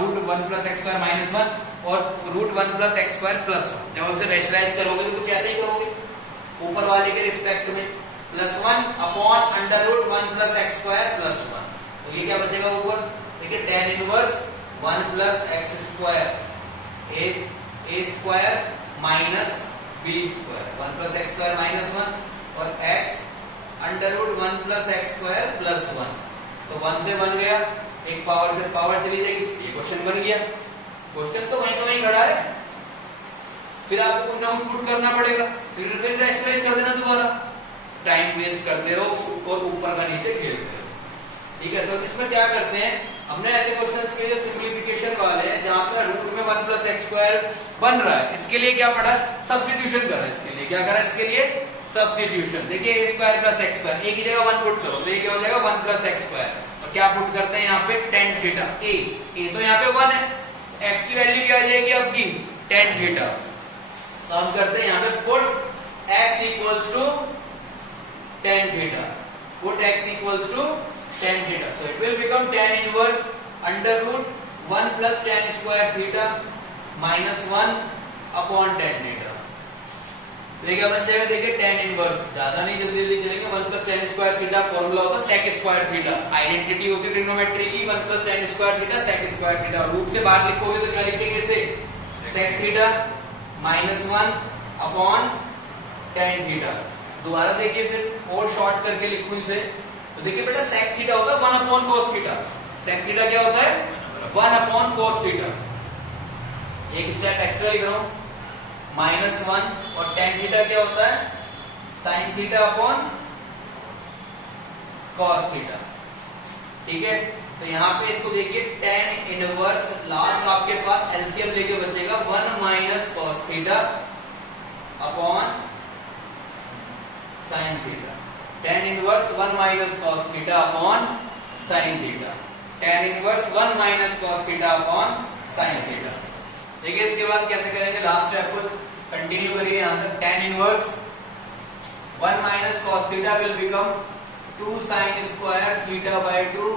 root 1 plus x square minus 1 और root 1 plus x square plus 1। जब उसे रेशनलाइज करोगे तो कुछ ऐसे ही करोगे, ऊपर वाले के रिस्पेक्ट में plus 1 upon under root 1 plus x square plus 1। तो ये क्या बचेगा ऊपर, देखिए tan inverse 1 plus x square a square minus b square, 1 plus x square minus 1 और x under root 1 plus x square plus 1। तो 1 से 1 गया, एक पावर से पावर चली जाएगी, ये क्वेश्चन बन गया। क्वेश्चन तो वहीं खड़ा है, फिर आपको कुछ ना कुछ पुट करना पड़ेगा, फिर रेशनलाइज कर देना दोबारा, टाइम वेस्ट करते रहो और ऊपर का नीचे खेलते रहो, ठीक है। तो इसमें क्या करते हैं, हमने ऐसे क्वेश्चंस के जो सिंपलीफिकेशन वाले हैं जहां पर रूट में 1 प्लस एक्स स्क्वायर बन रहा है, इसके लिए क्या पढ़ा, सब्स्टिट्यूशन करा। इसके लिए क्या करा, इसके लिए सब्स्टिट्यूशन। देखिए a square plus x square, a की जगह 1 पुट करो तो ये क्या हो जाएगा 1 प्लस एक्स स्क्वायर, और क्या पुट करते हैं यहाँ पे tan थीटा, a तो यहाँ पे 1 है, x की वैल्यू क्या आ जाएगी आपकी tan थीटा। तो हम करते हैं यहाँ पे put x equals to tan theta, put x equals to tan theta, so it will become tan inverse under root 1 plus tan square theta minus 1 upon tan theta. तो क्या बन जाएगा, देखिए tan इनवर्स, ज्यादा नहीं जल्दी जल्दी चलेंगे, 1 plus tan square theta formula होता है sec स्क्वायर थीटा, आइडेंटिटी होती है ट्रिग्नोमेट्री की 1 plus tan square theta sec square theta. Root से बाहर लिखोगे तो क्या लिखेंगे इसे sec theta minus 1 upon tan theta. दोबारा देखिए फिर और शॉर्ट करके लिखूं इसे, तो देखिए बेटा sec थीटा होता है 1 upon cos theta, sec theta क्या होता है 1 अपॉन cos थीटा। एक स्टेप एक्स्ट्रा लिख रहा हूं, माइनस 1 और tan थीटा क्या होता है sin theta upon cos theta, ठीक है। तो यहाँ पे इसको देखिए tan इनवर्स, लास्ट आपके पास एलसीएम लेके बचेगा 1 minus cos theta upon sin theta, tan inverse 1 minus cos theta upon sin theta, tan inverse 1 minus cos theta upon sin theta. देखिए इसके बाद कैसे करेंगे, लास्ट स्टेप को कंटिन्यू करिए यहां तक, tan inverse 1 minus cos theta will become 2 sin square theta by 2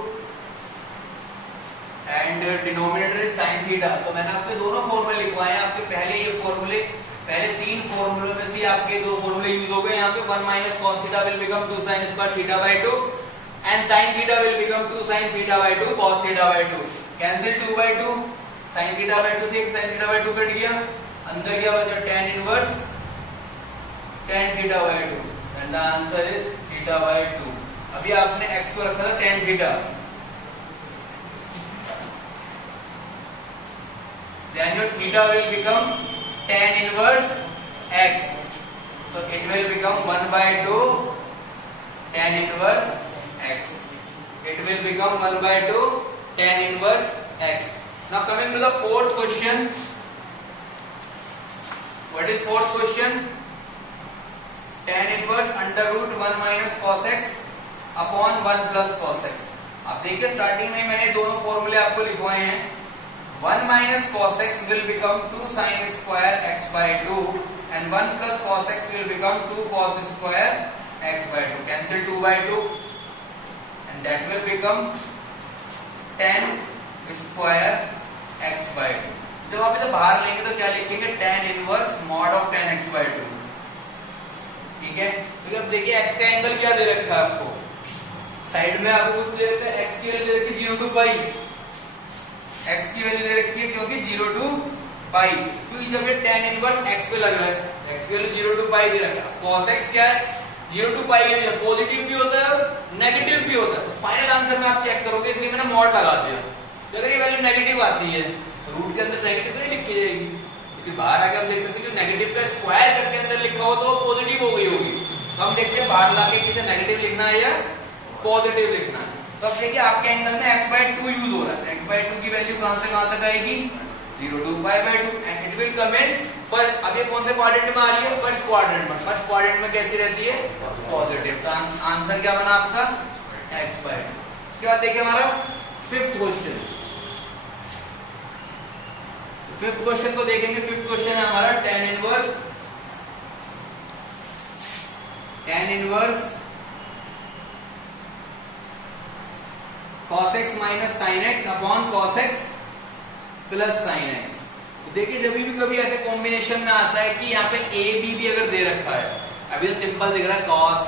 and denominator is sin theta. तो मैंने आपके दोनों फॉर्मूले लिखवाए हैं, आपके पहले ये फॉर्मूले, पहले 3 फॉर्मूलों में से आपके 2 फॉर्मूले यूज हो गए। यहाँ पे 1 minus cos theta will become 2 sin square theta by 2 and sin theta will become 2 sin theta by 2 cos theta by 2, cancel 2 by 2, sin theta by 2 से sin थीटा बाय 2 कट गया, अंदर क्या बचा tan inverse tan theta by 2 and the answer is theta by 2। अभी आपने x को रखा था tan theta, then your theta will become tan inverse x, so it will become 1 by 2 tan inverse x, it will become 1 by 2 tan inverse x। Now coming to the fourth question, what is fourth question, tan inverse under root 1 minus cos x upon 1 plus cos x। अब देखिए स्टार्टिंग में मैंने दोनों फॉर्मूले आपको लिखवाए हैं, 1 minus cos x will become 2 sin square x by 2 and 1 plus cos x will become 2 cos square x by 2, cancel 2 by 2 and that will become tan square x by 2। जब आप इसे बाहर लेंगे तो क्या लिखेंगे, tan inverse mod of tan x by 2, ठीक है। तो अब देखिए x का एंगल क्या दे रखा है आपको, साइड में आपको कुछ दे रखा है, x की वैल्यू दे रखी है 0 to पाई, x की वैल्यू दे रखी है क्योंकि 0 to पाई, क्योंकि जब ये tan इनवर्स x पे लग रहा है, x की वैल्यू 0 to पाई दे रखा है, cos x क्या है 0 to पाई है, पॉजिटिव भी होता है और नेगेटिव भी होता है। तो फाइनल आंसर में आप चेक करोगे, इसलिए मैंने मॉड लगा दिया, तो अगर ये वैल्यू नेगेटिव आती है रूट के अंदर नेगेटिव तो नहीं लिखी जाएगी, क्योंकि बाहर आके हम देख सकते हैं कि नेगेटिव का स्क्वायर करके अंदर लिखा हो तो पॉजिटिव हो गई होगी। तो हम देखते हैं बाहर लाके किसे नेगेटिव लिखना है या पॉजिटिव लिखना है। तो अब देखिए आपके एंगल में x by 2 यूज हो रहा है, x by 2 की वैल्यू कहां से कहां तक आएगी 0 to pi by 2 and it will come in अब ये कौन से क्वाड्रेंट में आ रही है? फर्स्ट क्वाड्रेंट में। फर्स्ट क्वाड्रेंट में कैसी रहती है? पॉजिटिव। तो आंसर क्या बना आपका? x square. इसके बाद देखिए हमारा फिफ्थ क्वेश्चन। फिफ्थ क्वेश्चन को देखेंगे। फिफ्थ क्वेश्चन है हमारा tan inverse cos x minus sin x upon cos x plus sin x। देखिए जब भी कभी ऐसे कॉम्बिनेशन में आता है कि यहाँ पे a b भी अगर दे रखा है, अभी तो सिंपल दिख रहा है cos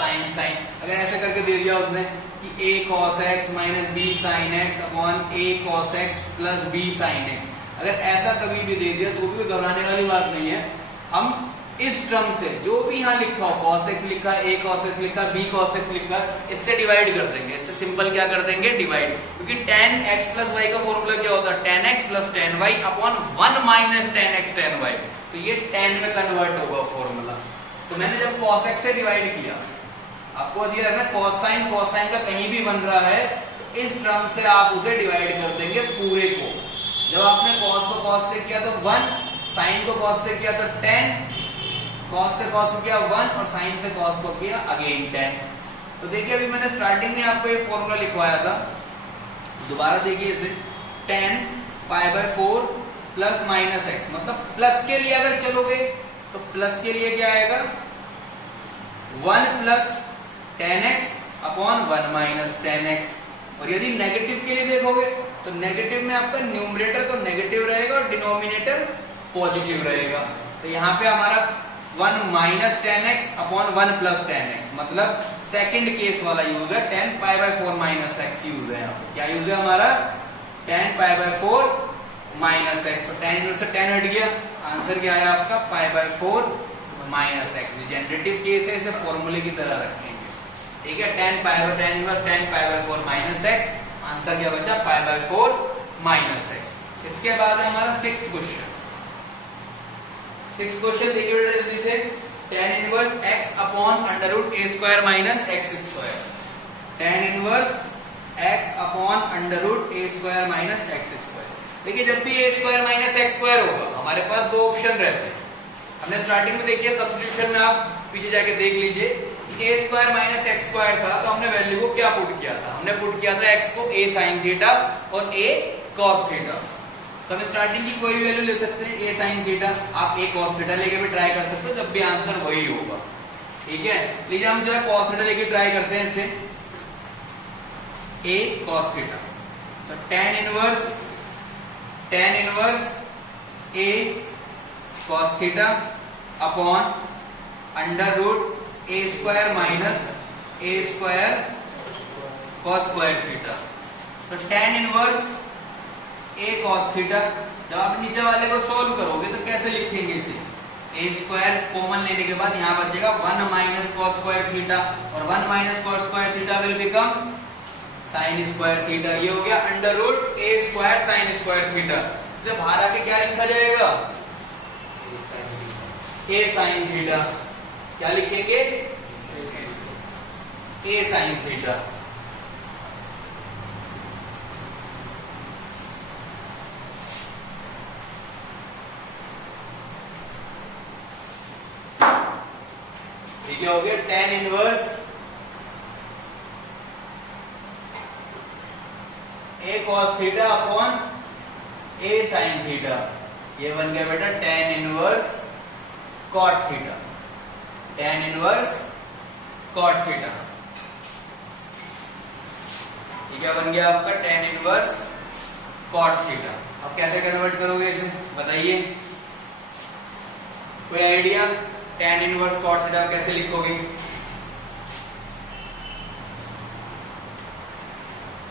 sin sin, अगर ऐसा करके दे दिया उसने कि a cos x minus b sin x upon a cos x plus b sin x, अगर ऐसा कभी भी दे दिया तो भी घबराने वाली बात नहीं है। हम इस टर्म से जो भी यहाँ लिखा हो, cos x लिखा, a cos x लिखा, b cos x लिखा, इससे डिवाइड कर देंगे। इससे सिंपल क्या कर देंगे? डिवाइड। क्योंकि tan x प्लस y का फॉर्मूला क्या होता है? tan x plus tan y upon 1 minus tan x tan y। तो ये tan में कन्वर्ट होगा फॉर्मूला। तो मैंने जब cos x से डिवाइड किया, आपको दिया है ना cos sin का कहीं भी बन रहा है, तो इस टर्म से आप उसे डिवाइड कर देंगे पूरे को। जब आपने cos को cos से किया तो 1, sin को cos से किया तो 10, cos से cos को किया 1 और sin से cos को किया अगेन 10। तो देखिए अभी मैंने स्टार्टिंग में आपको ये फॉर्मूला लिखवाया था, दोबारा देखिए इसे, tan π/4 प्लस माइनस x, मतलब प्लस के लिए अगर चलोगे तो प्लस के लिए क्या आएगा? 1 plus tan x upon 1 minus tan x। और यदि नेगेटिव के लिए देखोगे तो नेगेटिव में आपका न्यूमरेटर तो नेगेटिव रहेगा और डिनोमिनेटर पॉजिटिव रहेगा। तो यहाँ पे हमारा 1 minus tan x upon 1 plus tan x, मतलब सेकंड केस वाला यूज है, tan π/4 माइनस x यूज है। यहाँ क्या यूज है हमारा? tan π/4 minus x। तो tan इनवर्स से tan हट गया, आंसर क्या आया आपका? π/4 माइनस x। जनरेटिव केस है, इसे फॉर्मूले की तरह रखेंगे, ठीक है। tan π/4 माइनस x, आंसर क्या बचा? π/4 माइनस x। इसके बाद है हमारा सिक्स्थ क्वेश्चन। सिक्स्थ क्वेश्चन देखिए बेटा जल्दी से, tan inverse x upon under root a square minus x square. tan inverse x upon under root a square minus x square. देखिए जब भी a square minus x square होगा, हमारे पास दो ऑप्शन रहते हैं। हमने स्टार्टिंग में देखिए सब्स्टिट्यूशन में, आप पीछे जाके देख लीजिए, a square minus x square था, तो हमने वैल्यू को क्या पुट किया था? हमने पुट किया था x को a sin थीटा और a cos थीटा। तो हम स्टार्टिंग की कोई वैल्यू ले सकते हैं, a sin थीटा, आप a cos थीटा लेके भी ट्राई कर सकते हो, जब भी आंसर वही होगा, ठीक है। लीजिए हम जरा cos थीटा लेके ट्राई करते हैं इससे, a cos थीटा। तो tan inverse a cos theta upon under root a square minus a square cos square theta. तो tan inverse a cos theta, जब आप नीचे वाले को सोल्व करोगे तो कैसे लिखेंगे इसे? a स्क्वायर कॉमन लेने के बाद यहाँ बचेगा 1 माइनस cos स्क्वायर थीटा, और 1 minus cos square theta will become sin square theta. ये हो गया under root a square sin square theta. इसे बाहर आके क्या लिखा जाएगा? a sin theta. क्या लिखेंगे? a sin theta. ठीक है, हो गया tan inverse a cos theta upon a sin theta. ये बन गया बेटा tan inverse cot theta, tan inverse cot theta. ठीक है, बन गया आपका tan इनवर्स cot थीटा। अब कैसे कन्वर्ट करोगे इसे बताइए? कोई idea? tan inverse cot theta कैसे लिखोगे?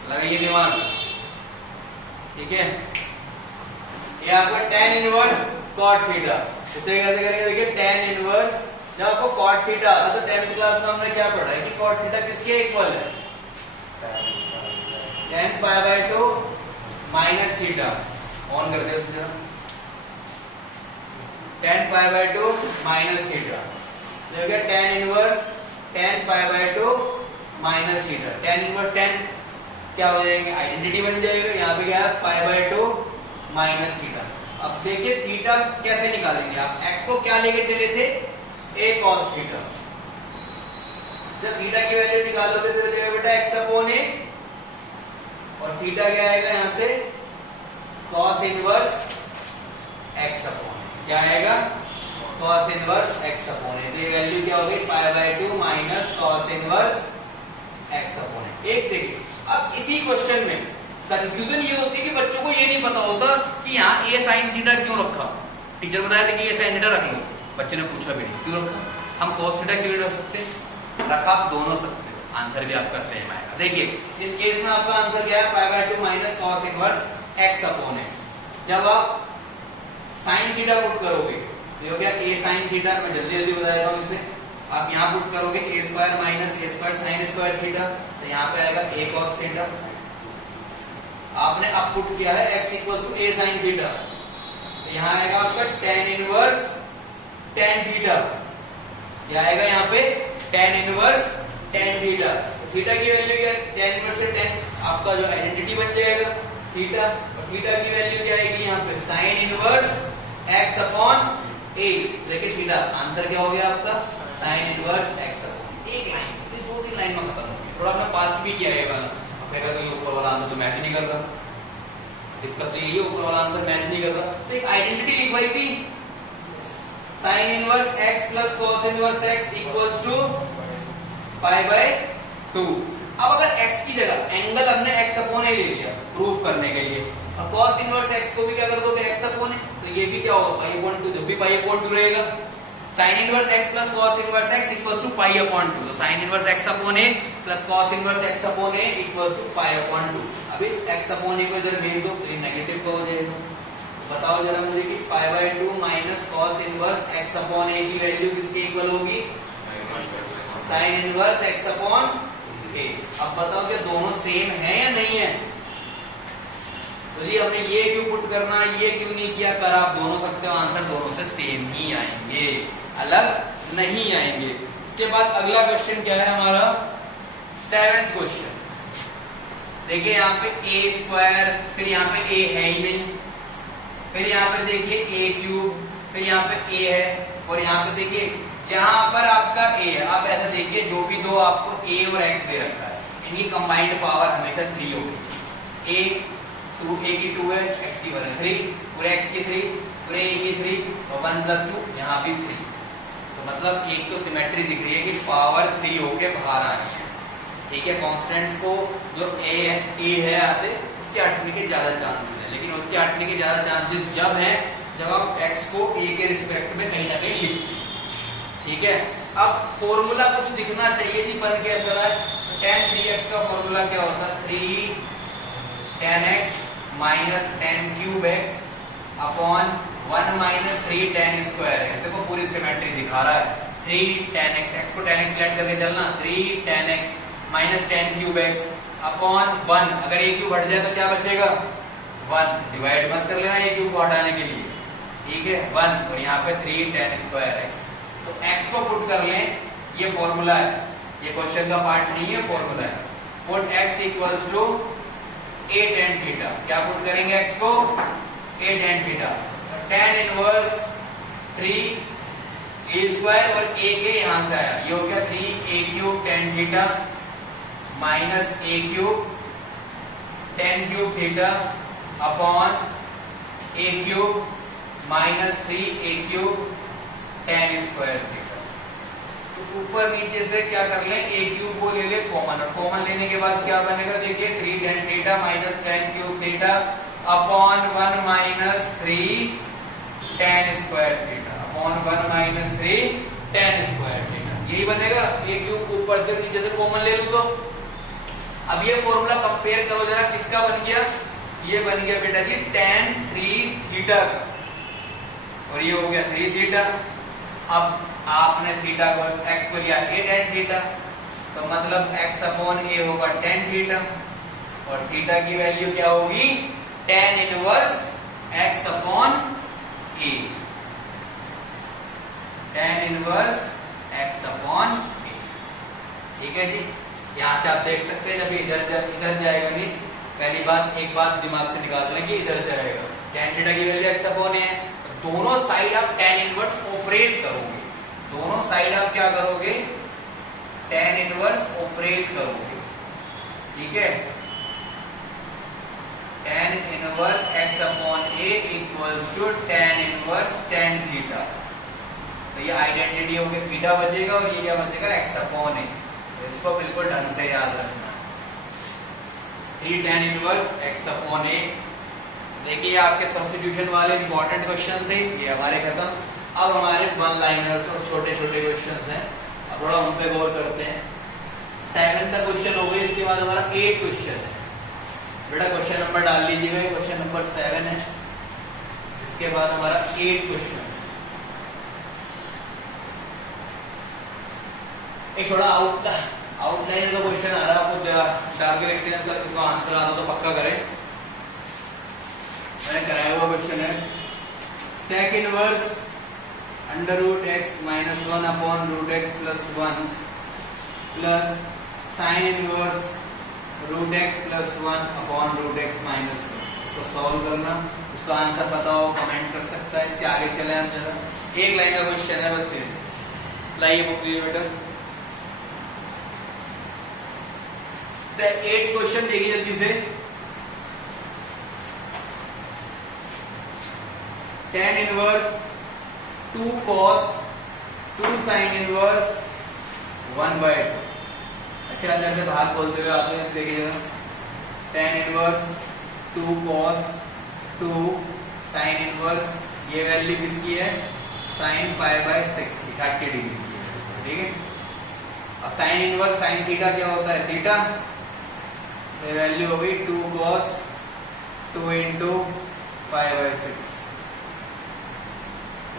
लगाइए दिमाग, ठीक है। ये आपका tan इनवर्स cot थीटा, इसे कैसे करेंगे? देखिए tan इनवर्स, जब आपको cot थीटा आता तो 10th क्लास में हमने क्या पढ़ा है कि cot थीटा किसके इक्वल है? tan π/2 minus theta. ऑन कर दिया उसने, tan π/2 माइनस थीटा। तो क्या tan inverse tan π/2 minus theta. tan inverse tan क्या हो जाएंगे? आइडेंटिटी बन जाएगा। यहाँ पे क्या है? π/2 माइनस थीटा। अब देखिए थीटा कैसे निकालेंगे आप, एक्स को क्या लेके चले थे, a cos थीटा। जब थीटा की वैल्यू निकालोगे तो जाएगा बेटा एक्स अपॉन ए, और थीटा क्या आएगा यहाँ से cos इनवर्स एक्स अपॉन, क्या आएगा cos inverse x upon a. तो ये वैल्यू क्या होगी pi by 2 minus cos inverse x upon a. एक देखिए अब इसी क्वेश्चन में कंफ्यूजन ये होती है कि बच्चों को ये नहीं पता होता कि यहाँ a sin थीटा क्यों रखा। टीचर बताया था कि a sin थीटा रख लो, बच्चे ने पूछा भी नहीं क्यों रखा, हम cos थीटा क्यों नहीं रख सकते, रखा आप दोनों सकते हो, आंसर भी आपका सेम आएगा। देखिए इस केस में आपका आंसर क्या है pi by 2 minus cos inverse x upon a. जब आप sin थीटा पुट करोगे ये हो गया a sin थीटा, मैं जल्दी जल्दी बता देता हूँ इसे। आप यहाँ पुट करोगे a square minus a square sin square theta, तो यहाँ पे आएगा a cos थीटा। आपने अब पुट किया है x equal to a sin theta, तो यहाँ आएगा आपका tan इनवर्स tan थीटा, यह आएगा यहाँ पे tan inverse tan theta. Theta की वैल्यू क्या है, tan इनवर्स से tan आपका जो आइडेंटिटी बन जाएगा थीटा, और थीटा की वैल्यू क्या आएगी यहाँ पे sin inverse x upon a। देखिए थीटा आंसर क्या हो गया आपका sin इनवर्स x अपॉन, एक लाइन, दो तीन लाइन में खत्म हो गया। थोड़ा आपने फास्ट भी किया है वाला, तो ये ऊपर वाला आंसर तो मैच नहीं कर रहा, दिक्कत तो यही है ऊपर वाला आंसर मैच नहीं कर रहा। तो एक आइडेंटिटी लिखवाई थी sin inverse x plus cos inverse x equals to pi by 2। अब अगर x की जगह एंगल हमने x अपॉन a ले लिया प्रूफ करने के लिए, और cos इनवर्स x को भी क्या कर दोगे x अपॉन a, तो ये भी क्या होगा पाई अपॉन 2, जब भी पाई अपॉन 2 रहेगा sin inverse x plus cos inverse x equals to pi upon 2। तो sin inverse x upon a plus cos inverse x upon a equals to pi upon 2। अभी x अपॉन a को इधर भेज दो तो ये नेगेटिव का हो जाएगा। बताओ जरा मुझे कि पाई by 2 minus cos inverse x upon a की वैल्यू किसके इक्वल होगी, sin inverse x upon a। अब बताओ कि दोनों सेम है या नहीं है, तो जी हमने ये क्यों पुट करना, ये क्यों नहीं किया, कर आप दोनों सकते हो, आंसर दोनों से सेम ही आएंगे, अलग नहीं आएंगे। इसके बाद अगला क्वेश्चन क्या है हमारा 7th क्वेश्चन। देखिए यहाँ पे a स्क्वायर, फिर यहाँ पे a है ही नहीं, फिर यहाँ पे देखिए a क्यूब, फिर यहाँ पे a है, और यहाँ पे देखिए जहां पर आपका a है, आप ऐसा देखिए जो भी दो आपको a और x दे रखा है इनकी कंबाइंड पावर हमेशा 3 होगी। a की 2 है, x की 1 है, 3 पूरे x की 3, पूरे a की 3, और 1 प्लस 2 यहाँ भी 3। तो मतलब एक तो सिमेट्री दिख रही है कि पावर 3 होके बाहर आ रही है, ठीक है। कांस्टेंट्स को जो a है आते उसके हटने के ज्यादा चांसेस है, लेकिन उसके हटने के ज्यादा चांसेस जब है जब आप x को a के रिस्पेक्ट में कहीं ना कहीं लिखते हैं, ठीक है। अब फॉर्मूला कुछ दिखना चाहिए जी, बन के ऐसा है tan 3x का फॉर्मूला क्या होता है 3 tan x minus tan cube x upon 1 minus 3 tan square है। देखो पूरी सिमेट्री दिखा रहा है 3 tan x को tan x लेट करके चलना, 3 tan x minus tan cube x upon 1, अगर a क्यूब हट जाए तो क्या बचेगा 1, डिवाइड मत कर लेना a क्यूब को हटाने के लिए, ठीक है 1, और यहाँ पे 3 tan स्क्वायर x। तो x को पुट कर लें, ये फॉर्मूला है, ये क्वेश्चन का पार्ट नहीं है, फॉर्मूला है। Put x equals to a tan theta, क्या पुट करेंगे x को a tan theta, tan inverse 3 a स्क्वायर और a के यहां से आया, ये हो गया 3 a cube tan theta minus a cube tan cube theta upon a cube minus 3 a cube tan square theta. तो ऊपर नीचे से क्या कर लें, a क्यूब को ले ले कॉमन, और कॉमन लेने के बाद क्या बनेगा देखिए 3 tan theta minus tan cube theta upon 1 minus 3 tan square theta upon 1 minus 3 tan square theta, यही बनेगा। a क्यूब ऊपर से नीचे से कॉमन ले लूं तो अब ये फॉर्मूला कंपेयर करो जरा, किसका बन गया, ये बन गया बेटा जी tan 3 थीटा का, और ये हो गया 3 थीटा। अब आपने थीटा को x को लिया a tan थीटा, तो मतलब x अपॉन a होगा tan थीटा, और थीटा की वैल्यू क्या होगी tan inverse x upon a, tan inverse x upon a, ठीक है जी। यहाँ से आप देख सकते हैं जब इधर जाएगा नहीं, पहली बात एक बात दिमाग से निकाल लेंगे, इधर जाएगा tan थीटा की वैल्यू x अपॉन a है। दोनों साइड आप tan इनवर्स ऑपरेट करोगे, दोनों साइड आप क्या करोगे, tan इनवर्स ऑपरेट करोगे, ठीक है। tan inverse x upon a equals to tan inverse tan theta. तो ये आइडेंटिटी हो गई, थीटा बचेगा और ये क्या बचेगा, x अपॉन a। तो इसको बिल्कुल ढंग से याद रखना, 3 tan inverse x upon a। देखिए आपके सब्स्टिट्यूशन वाले इंपॉर्टेंट क्वेश्चन थे, ये हमारे खत्म। अब हमारे वन लाइनर्स और छोटे छोटे क्वेश्चन हैं, अब थोड़ा उन पे गौर करते हैं। 7 तक क्वेश्चन हो गए, इसके बाद हमारा 8 क्वेश्चन है। बेटा क्वेश्चन नंबर डाल लीजिएगा, क्वेश्चन नंबर 7 है, इसके बाद हमारा 8 क्वेश्चन। एक थोड़ा आउटलाइन का क्वेश्चन आ रहा है, आपको डाल के रखते हैं, इसको आंसर आना तो पक्का करें। मैंने कराया हुआ क्वेश्चन है, sec inverse under root x minus 1 upon root x plus 1 plus sine inverse root x plus 1 upon root x minus 1। इसको सॉल्व करना, उसका आंसर पता हो कमेंट कर सकता है। इसके आगे चले हम जरा, एक लाइन का क्वेश्चन है बस ये। लाइए बुक लीजिए बेटा, 8 क्वेश्चन देखिए जल्दी से। tan inverse 2 cos 2 sin inverse 1/2। अच्छा अंदर से बाहर बोलते हुए आप लोग देखिएगा, tan inverse 2 cos 2 sin inverse, ये वैल्यू किसकी है, sin π/6 की 30 डिग्री की है, ठीक है। अब sin इनवर्स sin थीटा क्या होता है, थीटा, तो वैल्यू हो गई 2 cos 2 into π/6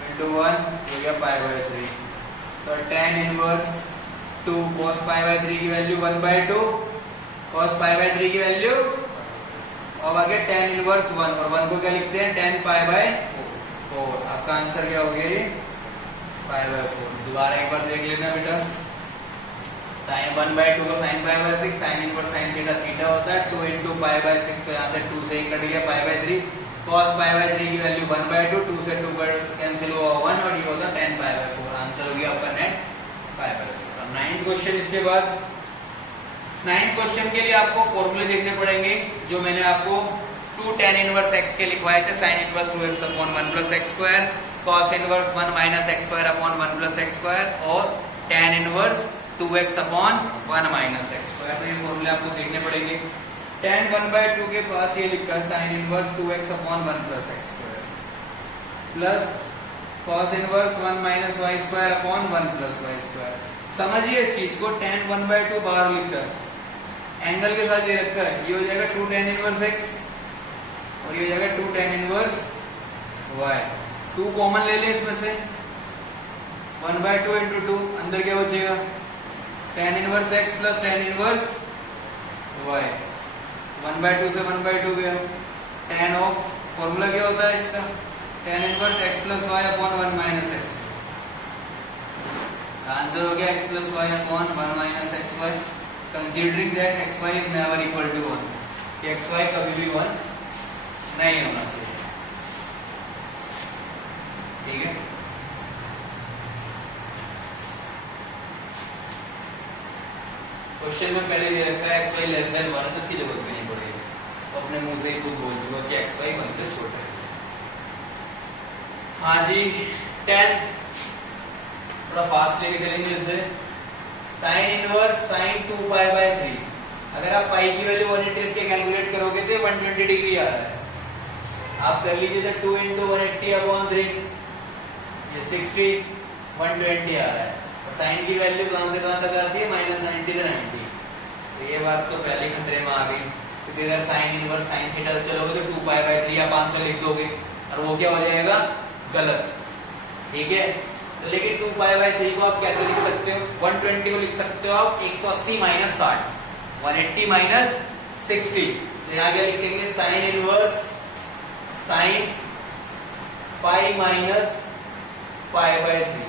into 1 हो गया π/3। तो tan इनवर्स 2 cos π/3 की वैल्यू 1/2, cos π/3 की वैल्यू, और आगे tan इनवर्स 1, और 1 को क्या लिखते हैं, tan π/4। आपका आंसर क्या हो गया, ये π/4। दोबारा एक बार देख लेना बेटा, sin 1/2 का sin π/6, sin inverse sin theta theta होता है, 2 into π/6, तो यहाँ से 2 से 1 कट गया, π/3, cos π/3 की वैल्यू 1/2, 2 से 2 कैंसिल हुआ 1, और ये होता है tan π/4। आंसर हो गया आपका नेट π/4। 9th क्वेश्चन, इसके बाद 9th क्वेश्चन के लिए आपको फॉर्मूले देखने पड़ेंगे, जो मैंने आपको 2 tan इनवर्स x के लिखवाए थे, sin inverse 2x upon 1 plus x square, cos inverse 1 minus x square upon 1 plus x square, और tan inverse 2x upon 1 minus x square. तो ये फॉर्मूले आपको देखने पड़ेंगे। tan 1/2 के पास ये लिखा है sin inverse 2x upon 1 plus x square, plus cos inverse 1 minus y square upon 1 plus y square. समझिए इस चीज को, tan 1/2 बाहर लिखा है, एंगल के साथ ये रखा है, ये हो जाएगा 2 tan इनवर्स x, और ये हो जाएगा 2 tan इनवर्स y। 2 कॉमन ले लें इसमें से, 1/2 into 2, अंदर क्या बचेगा, tan inverse x plus tan inverse y। 1/2 से 1/2 गया, tan ऑफ, फॉर्मूला क्या होता है इसका, tan inverse x plus y upon 1 minus x। Answer हो गया x plus y upon 1 minus xy, considering that xy is never equal to 1, कि xy कभी भी 1 नहीं होना चाहिए, ठीक है। क्वेश्चन में पहले दे रखा है xy लेस देन 1, तो इसकी जरूरत भी नहीं पड़ेगी, तो अपने मुंह से ही खुद बोल चुका कि xy 1 से छोटा है। हाँ जी, 10th थोड़ा फास्ट लेके चलेंगे इससे। sin इनवर्स sin 2π/3, अगर आप पाई की वैल्यू 180 रख के कैलकुलेट करोगे तो 120 डिग्री आ रहा है। आप कर लीजिए 2 into 180 अपॉन 3, ये 60, 120 आ रहा है। और साइन की वैल्यू कहां से कहां तक आती है, -90 से 90। तो ये बात तो पहले खतरे में आ गई, क्योंकि अगर साइन इनवर्स साइन थीटा से चलोगे तो 2π/3 या 500 लिख दोगे, और वो क्या हो जाएगा, गलत, ठीक है। तो लेकिन 2π/3 को आप कैसे लिख सकते हो, 120 को लिख सकते हो आप 180 माइनस 60, 180 माइनस 60। तो यहाँ क्या लिखेंगे, sine inverse sine pi minus π/3,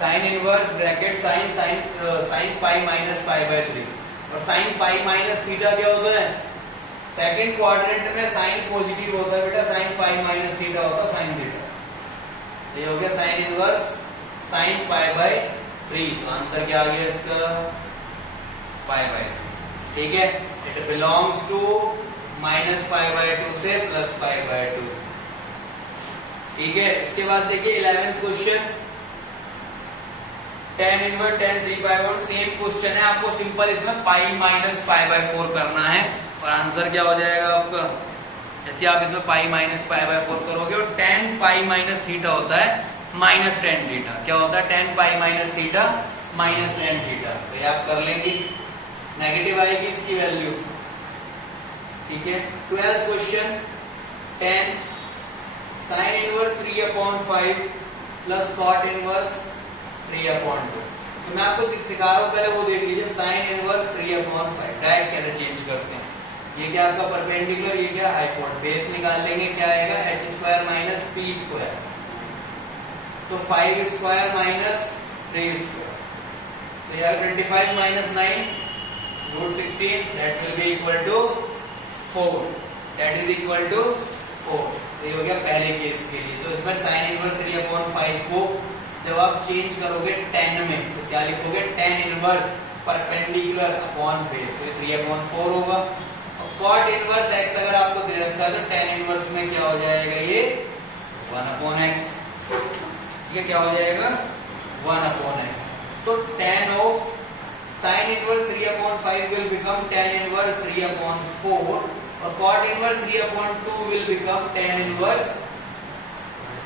sine inverse bracket sine pi minus π/3, और साइन पाई माइनस थीटा क्या होता है, सेकंड क्वाड्रेंट में साइन पॉजिटिव होता है बेटा, साइन पाई माइनस थीटा होता है साइन थीटा। ये हो गया sine inverse sine pi by 3। तो आंसर क्या आ गया इसका? Pi by 3। ठीक है, it belongs to minus pi by 2 से प्लस पाई बाय 2। ठीक है, इसके बाद देखिए 11th question, tan inverse tan 3 pi by 4। Same question है, आपको सिंपल इसमें पाई माइनस पाई बाय 4 करना है और आंसर क्या हो जाएगा आपका? जैसे आप इसमें पाई माइनस पाई बाय 4 करोगे और tan पाई माइनस थीटा होता है माइनस tan थीटा। क्या होता है? tan पाई minus theta minus tan theta. तो ये आप कर लेंगे, नेगेटिव आएगी इसकी वैल्यू। ठीक है, 12th question, tan sin inverse 3/5 plus cot inverse 3/2। तो मैं आपको दिखा रहा हूँ, पहले वो देख लीजिए। sin इनवर्स 3/5 डायरेक्ट कैसे चेंज करते हैं? ये क्या आपका परपेंडिकुलर, ये क्या हाइपोटेनस। बेस निकाल लेंगे, क्या आएगा? h² minus p²। तो 5² माइनस 3²। तो यार 25 minus 9 √16, that will be equal to 4। that is equal to 4। ये हो गया पहले केस के लिए। तो इसमें sin इनवर्स 3/5 को जब आप चेंज करोगे tan में, तो क्या लिखोगे? tan inverse perpendicular upon base, तो 3/4 होगा। और cot इनवर्स x अगर आपको दे रखा है तो tan इनवर्स में क्या हो जाएगा? ये 1/x। ये क्या हो जाएगा? 1/x। तो tan of sin inverse 3/5 will become tan inverse 3/4 और cot inverse 3/2 will become tan inverse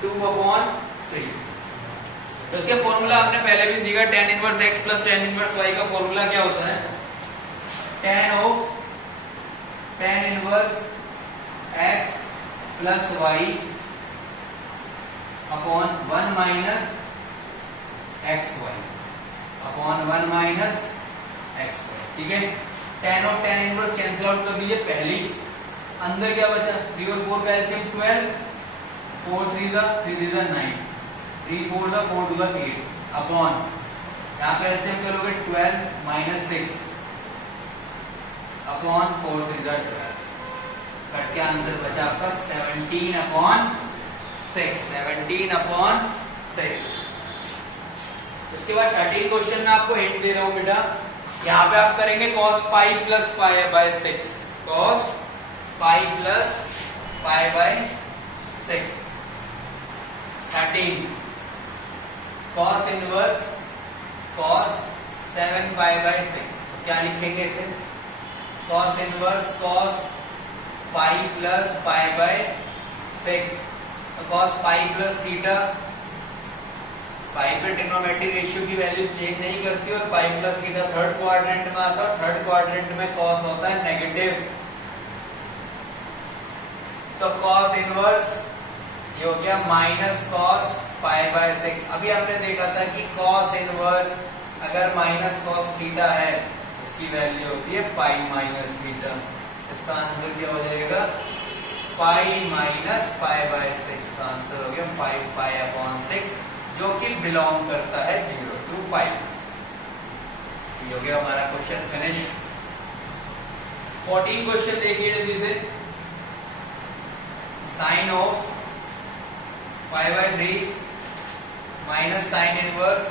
2/3। तो इसके फॉर्मूला आपने पहले भी सीखा, tan inverse x plus tan inverse y का फॉर्मूला क्या होता है? tan inverse x plus y upon 1 minus xy upon 1 minus xy। ठीक है, tan of tan inverse cancel out कर दीजिए पहली। अंदर क्या बचा? 3 और 4 का एलसीएम 12, 4 3 जा 9, 3 4 जा 4 2 जा 8 अपॉन, यहाँ पे एलसीएम करोगे 12 माइनस 6 अपॉन 4 3 जा 12। कट के आंसर बचा आपका 17/6। 17/6। उसके बाद 13 क्वेश्चन में आपको हिंट दे रहा हूं बेटा, यहाँ पे आप करेंगे cos pi plus pi by 6। cos pi plus pi by 6। 13 cos inverse cos 7 pi by 6। क्या लिखेंगे इसे? cos inverse cos pi plus pi by 6। तो cos पाई प्लस थीटा, पाई पे ट्रिग्नोमेट्रिक रेशियो की वैल्यू चेंज नहीं करती और pi plus theta third quadrant में आता है। थर्ड क्वाड्रेंट में cos होता है नेगेटिव। तो cos इनवर्स ये हो गया माइनस cos पाई बाय 6। अभी हमने देखा था कि cos इनवर्स अगर माइनस cos थीटा है, इसकी वैल्यू होती है पाई माइनस थीटा। इसका आंसर क्या हो जाएगा? पाई माइनस पाई बाय 6 का आंसर हो गया 5 पाई अपॉन 6, जो कि बिलोंग करता है 0 to पाई। ये हो गया हमारा क्वेश्चन फिनिश। 14 क्वेश्चन देखिए जल्दी से। Sine of pi by 3 minus sine inverse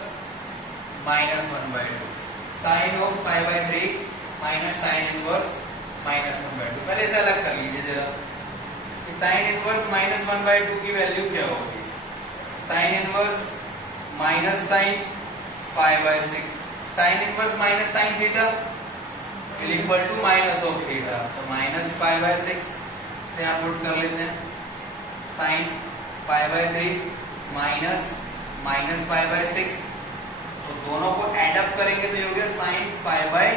minus 1/2। Sine of pi by 3 minus sine inverse minus 1/2। पहले इसे अलग कर लीजिए जरा। साइन इनवर्स माइनस 1/2 की वैल्यू क्या होगी? Sine inverse minus sine pi by 6। Sine inverse minus sine theta equal to minus of theta. तो माइनस पाई बाय 6 से आप पुट कर लेते हैं। Sine pi by 3 minus minus pi by 6, तो दोनों को एड अप करेंगे तो ये हो गया sine pi by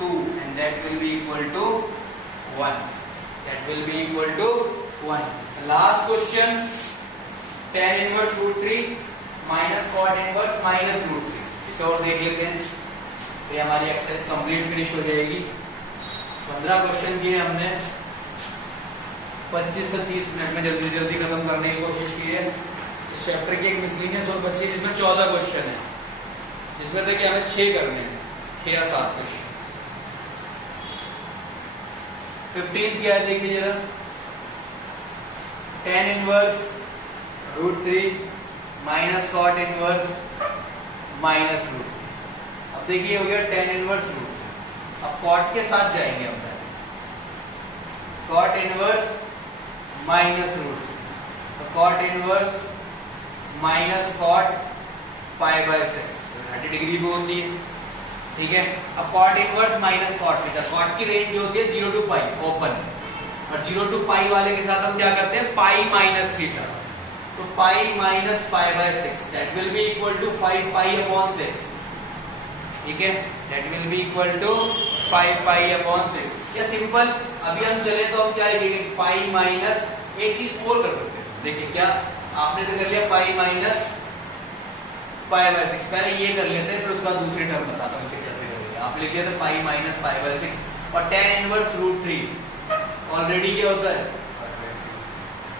2 and that will be equal to 1। That will be equal to 1। Last question, tan inverse √3 minus cot inverse minus √3। इसे और देख लेते हैं, ये हमारी एक्सरसाइज कंप्लीट फिनिश हो जाएगी। 15 क्वेश्चन किए हमने, 25 से 30 मिनट में जल्दी जल्दी खत्म करने की कोशिश की है। इस चैप्टर की एक मिसलिनियस और बची है जिसमें 14 क्वेश्चन है, जिसमें से कि हमें 6 करने हैं, 6 या 7 क्वेश्चन। 15 क्या है देखिए जरा, tan inverse √3 minus cot inverse minus √3। अब देखिए हो गया tan इनवर्स √3। अब cot के साथ जाएंगे हम, cot इनवर्स माइनस √3, तो cot inverse minus cot π/6 90 degree पे होती है, ठीक है। अब cot inverse minus cot theta, cot की रेंज जो होती है 0 to पाई ओपन, और 0 to पाई वाले के साथ हम क्या करते हैं, पाई माइनस थीटा, तो pi minus π/6 that will be equal to 5 pi upon 6, ठीक है, that will be equal to 5 pi upon 6। या सिंपल अभी हम चले तो हम क्या लिखेंगे, पाई माइनस, एक चीज और कर सकते हैं, देखिए क्या आपने तो कर लिया पाई माइनस π/6, पहले ये कर लेते हैं फिर उसका दूसरी टर्म बताता हूँ इसे कैसे करेंगे। आप लिख दिया पाई माइनस π/6 और tan इनवर्स √3 ऑलरेडी क्या होता है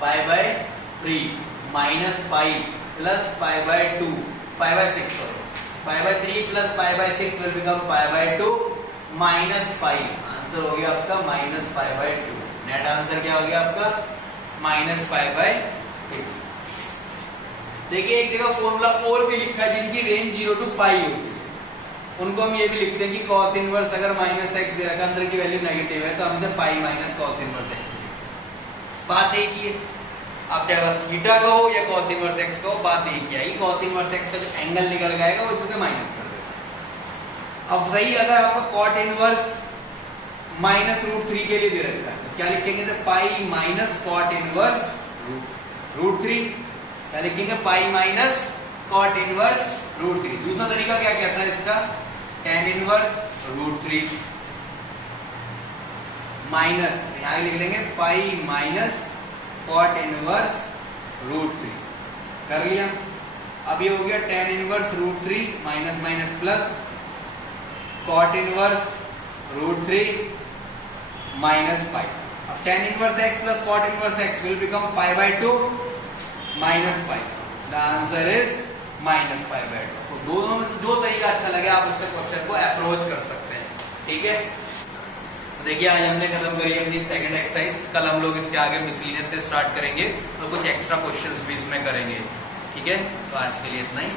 π/3 minus pi plus π/2 π/6 sorry π/3 plus π/6 will become π/2 minus pi, answer हो गया आपका माइनस π/2। नेट आंसर क्या हो गया आपका माइनस π/2। देखिए एक जगह फॉर्मूला और भी लिखा है जिसकी रेंज 0 to पाई होती है, उनको हम ये भी लिखते हैं कि cos इनवर्स अगर माइनस x दे रखा अंदर की वैल्यू नेगेटिव है तो हम इसे pi minus cos inverse x, बात एक ही है। आप चाहे थीटा का हो या cos इनवर्स x का हो, बात एक ही है, cos इनवर्स x का जो एंगल निकल गएगा वो इसमें माइनस कर देगा। अब वही अगर आपको cot इनवर्स माइनस √3 के लिए दे रखा है तो क्या लिखेंगे, तो पाई माइनस cot इनवर्स √3, क्या लिखेंगे पाई माइनस cot इनवर्स √3। दूसरा तरीका क्या कहता है इसका, tan इनवर्स √3 माइनस, यहां लिख लेंगे पाई माइनस cot इनवर्स √3, कर लिया। अब ये हो गया tan inverse √3 minus minus plus cot inverse √3 minus pi. अब tan inverse x plus cot inverse x will become π/2 minus pi, the answer is minus π/2। तो दोनों में से जो तरीका अच्छा लगे आप उससे क्वेश्चन को अप्रोच कर सकते हैं, ठीक है। तो देखिए आज हमने खत्म करी अपनी सेकंड एक्सरसाइज, कल हम लोग इसके आगे मिसलिनियस से स्टार्ट करेंगे और कुछ एक्स्ट्रा क्वेश्चंस भी इसमें करेंगे, ठीक है। तो आज के लिए इतना ही।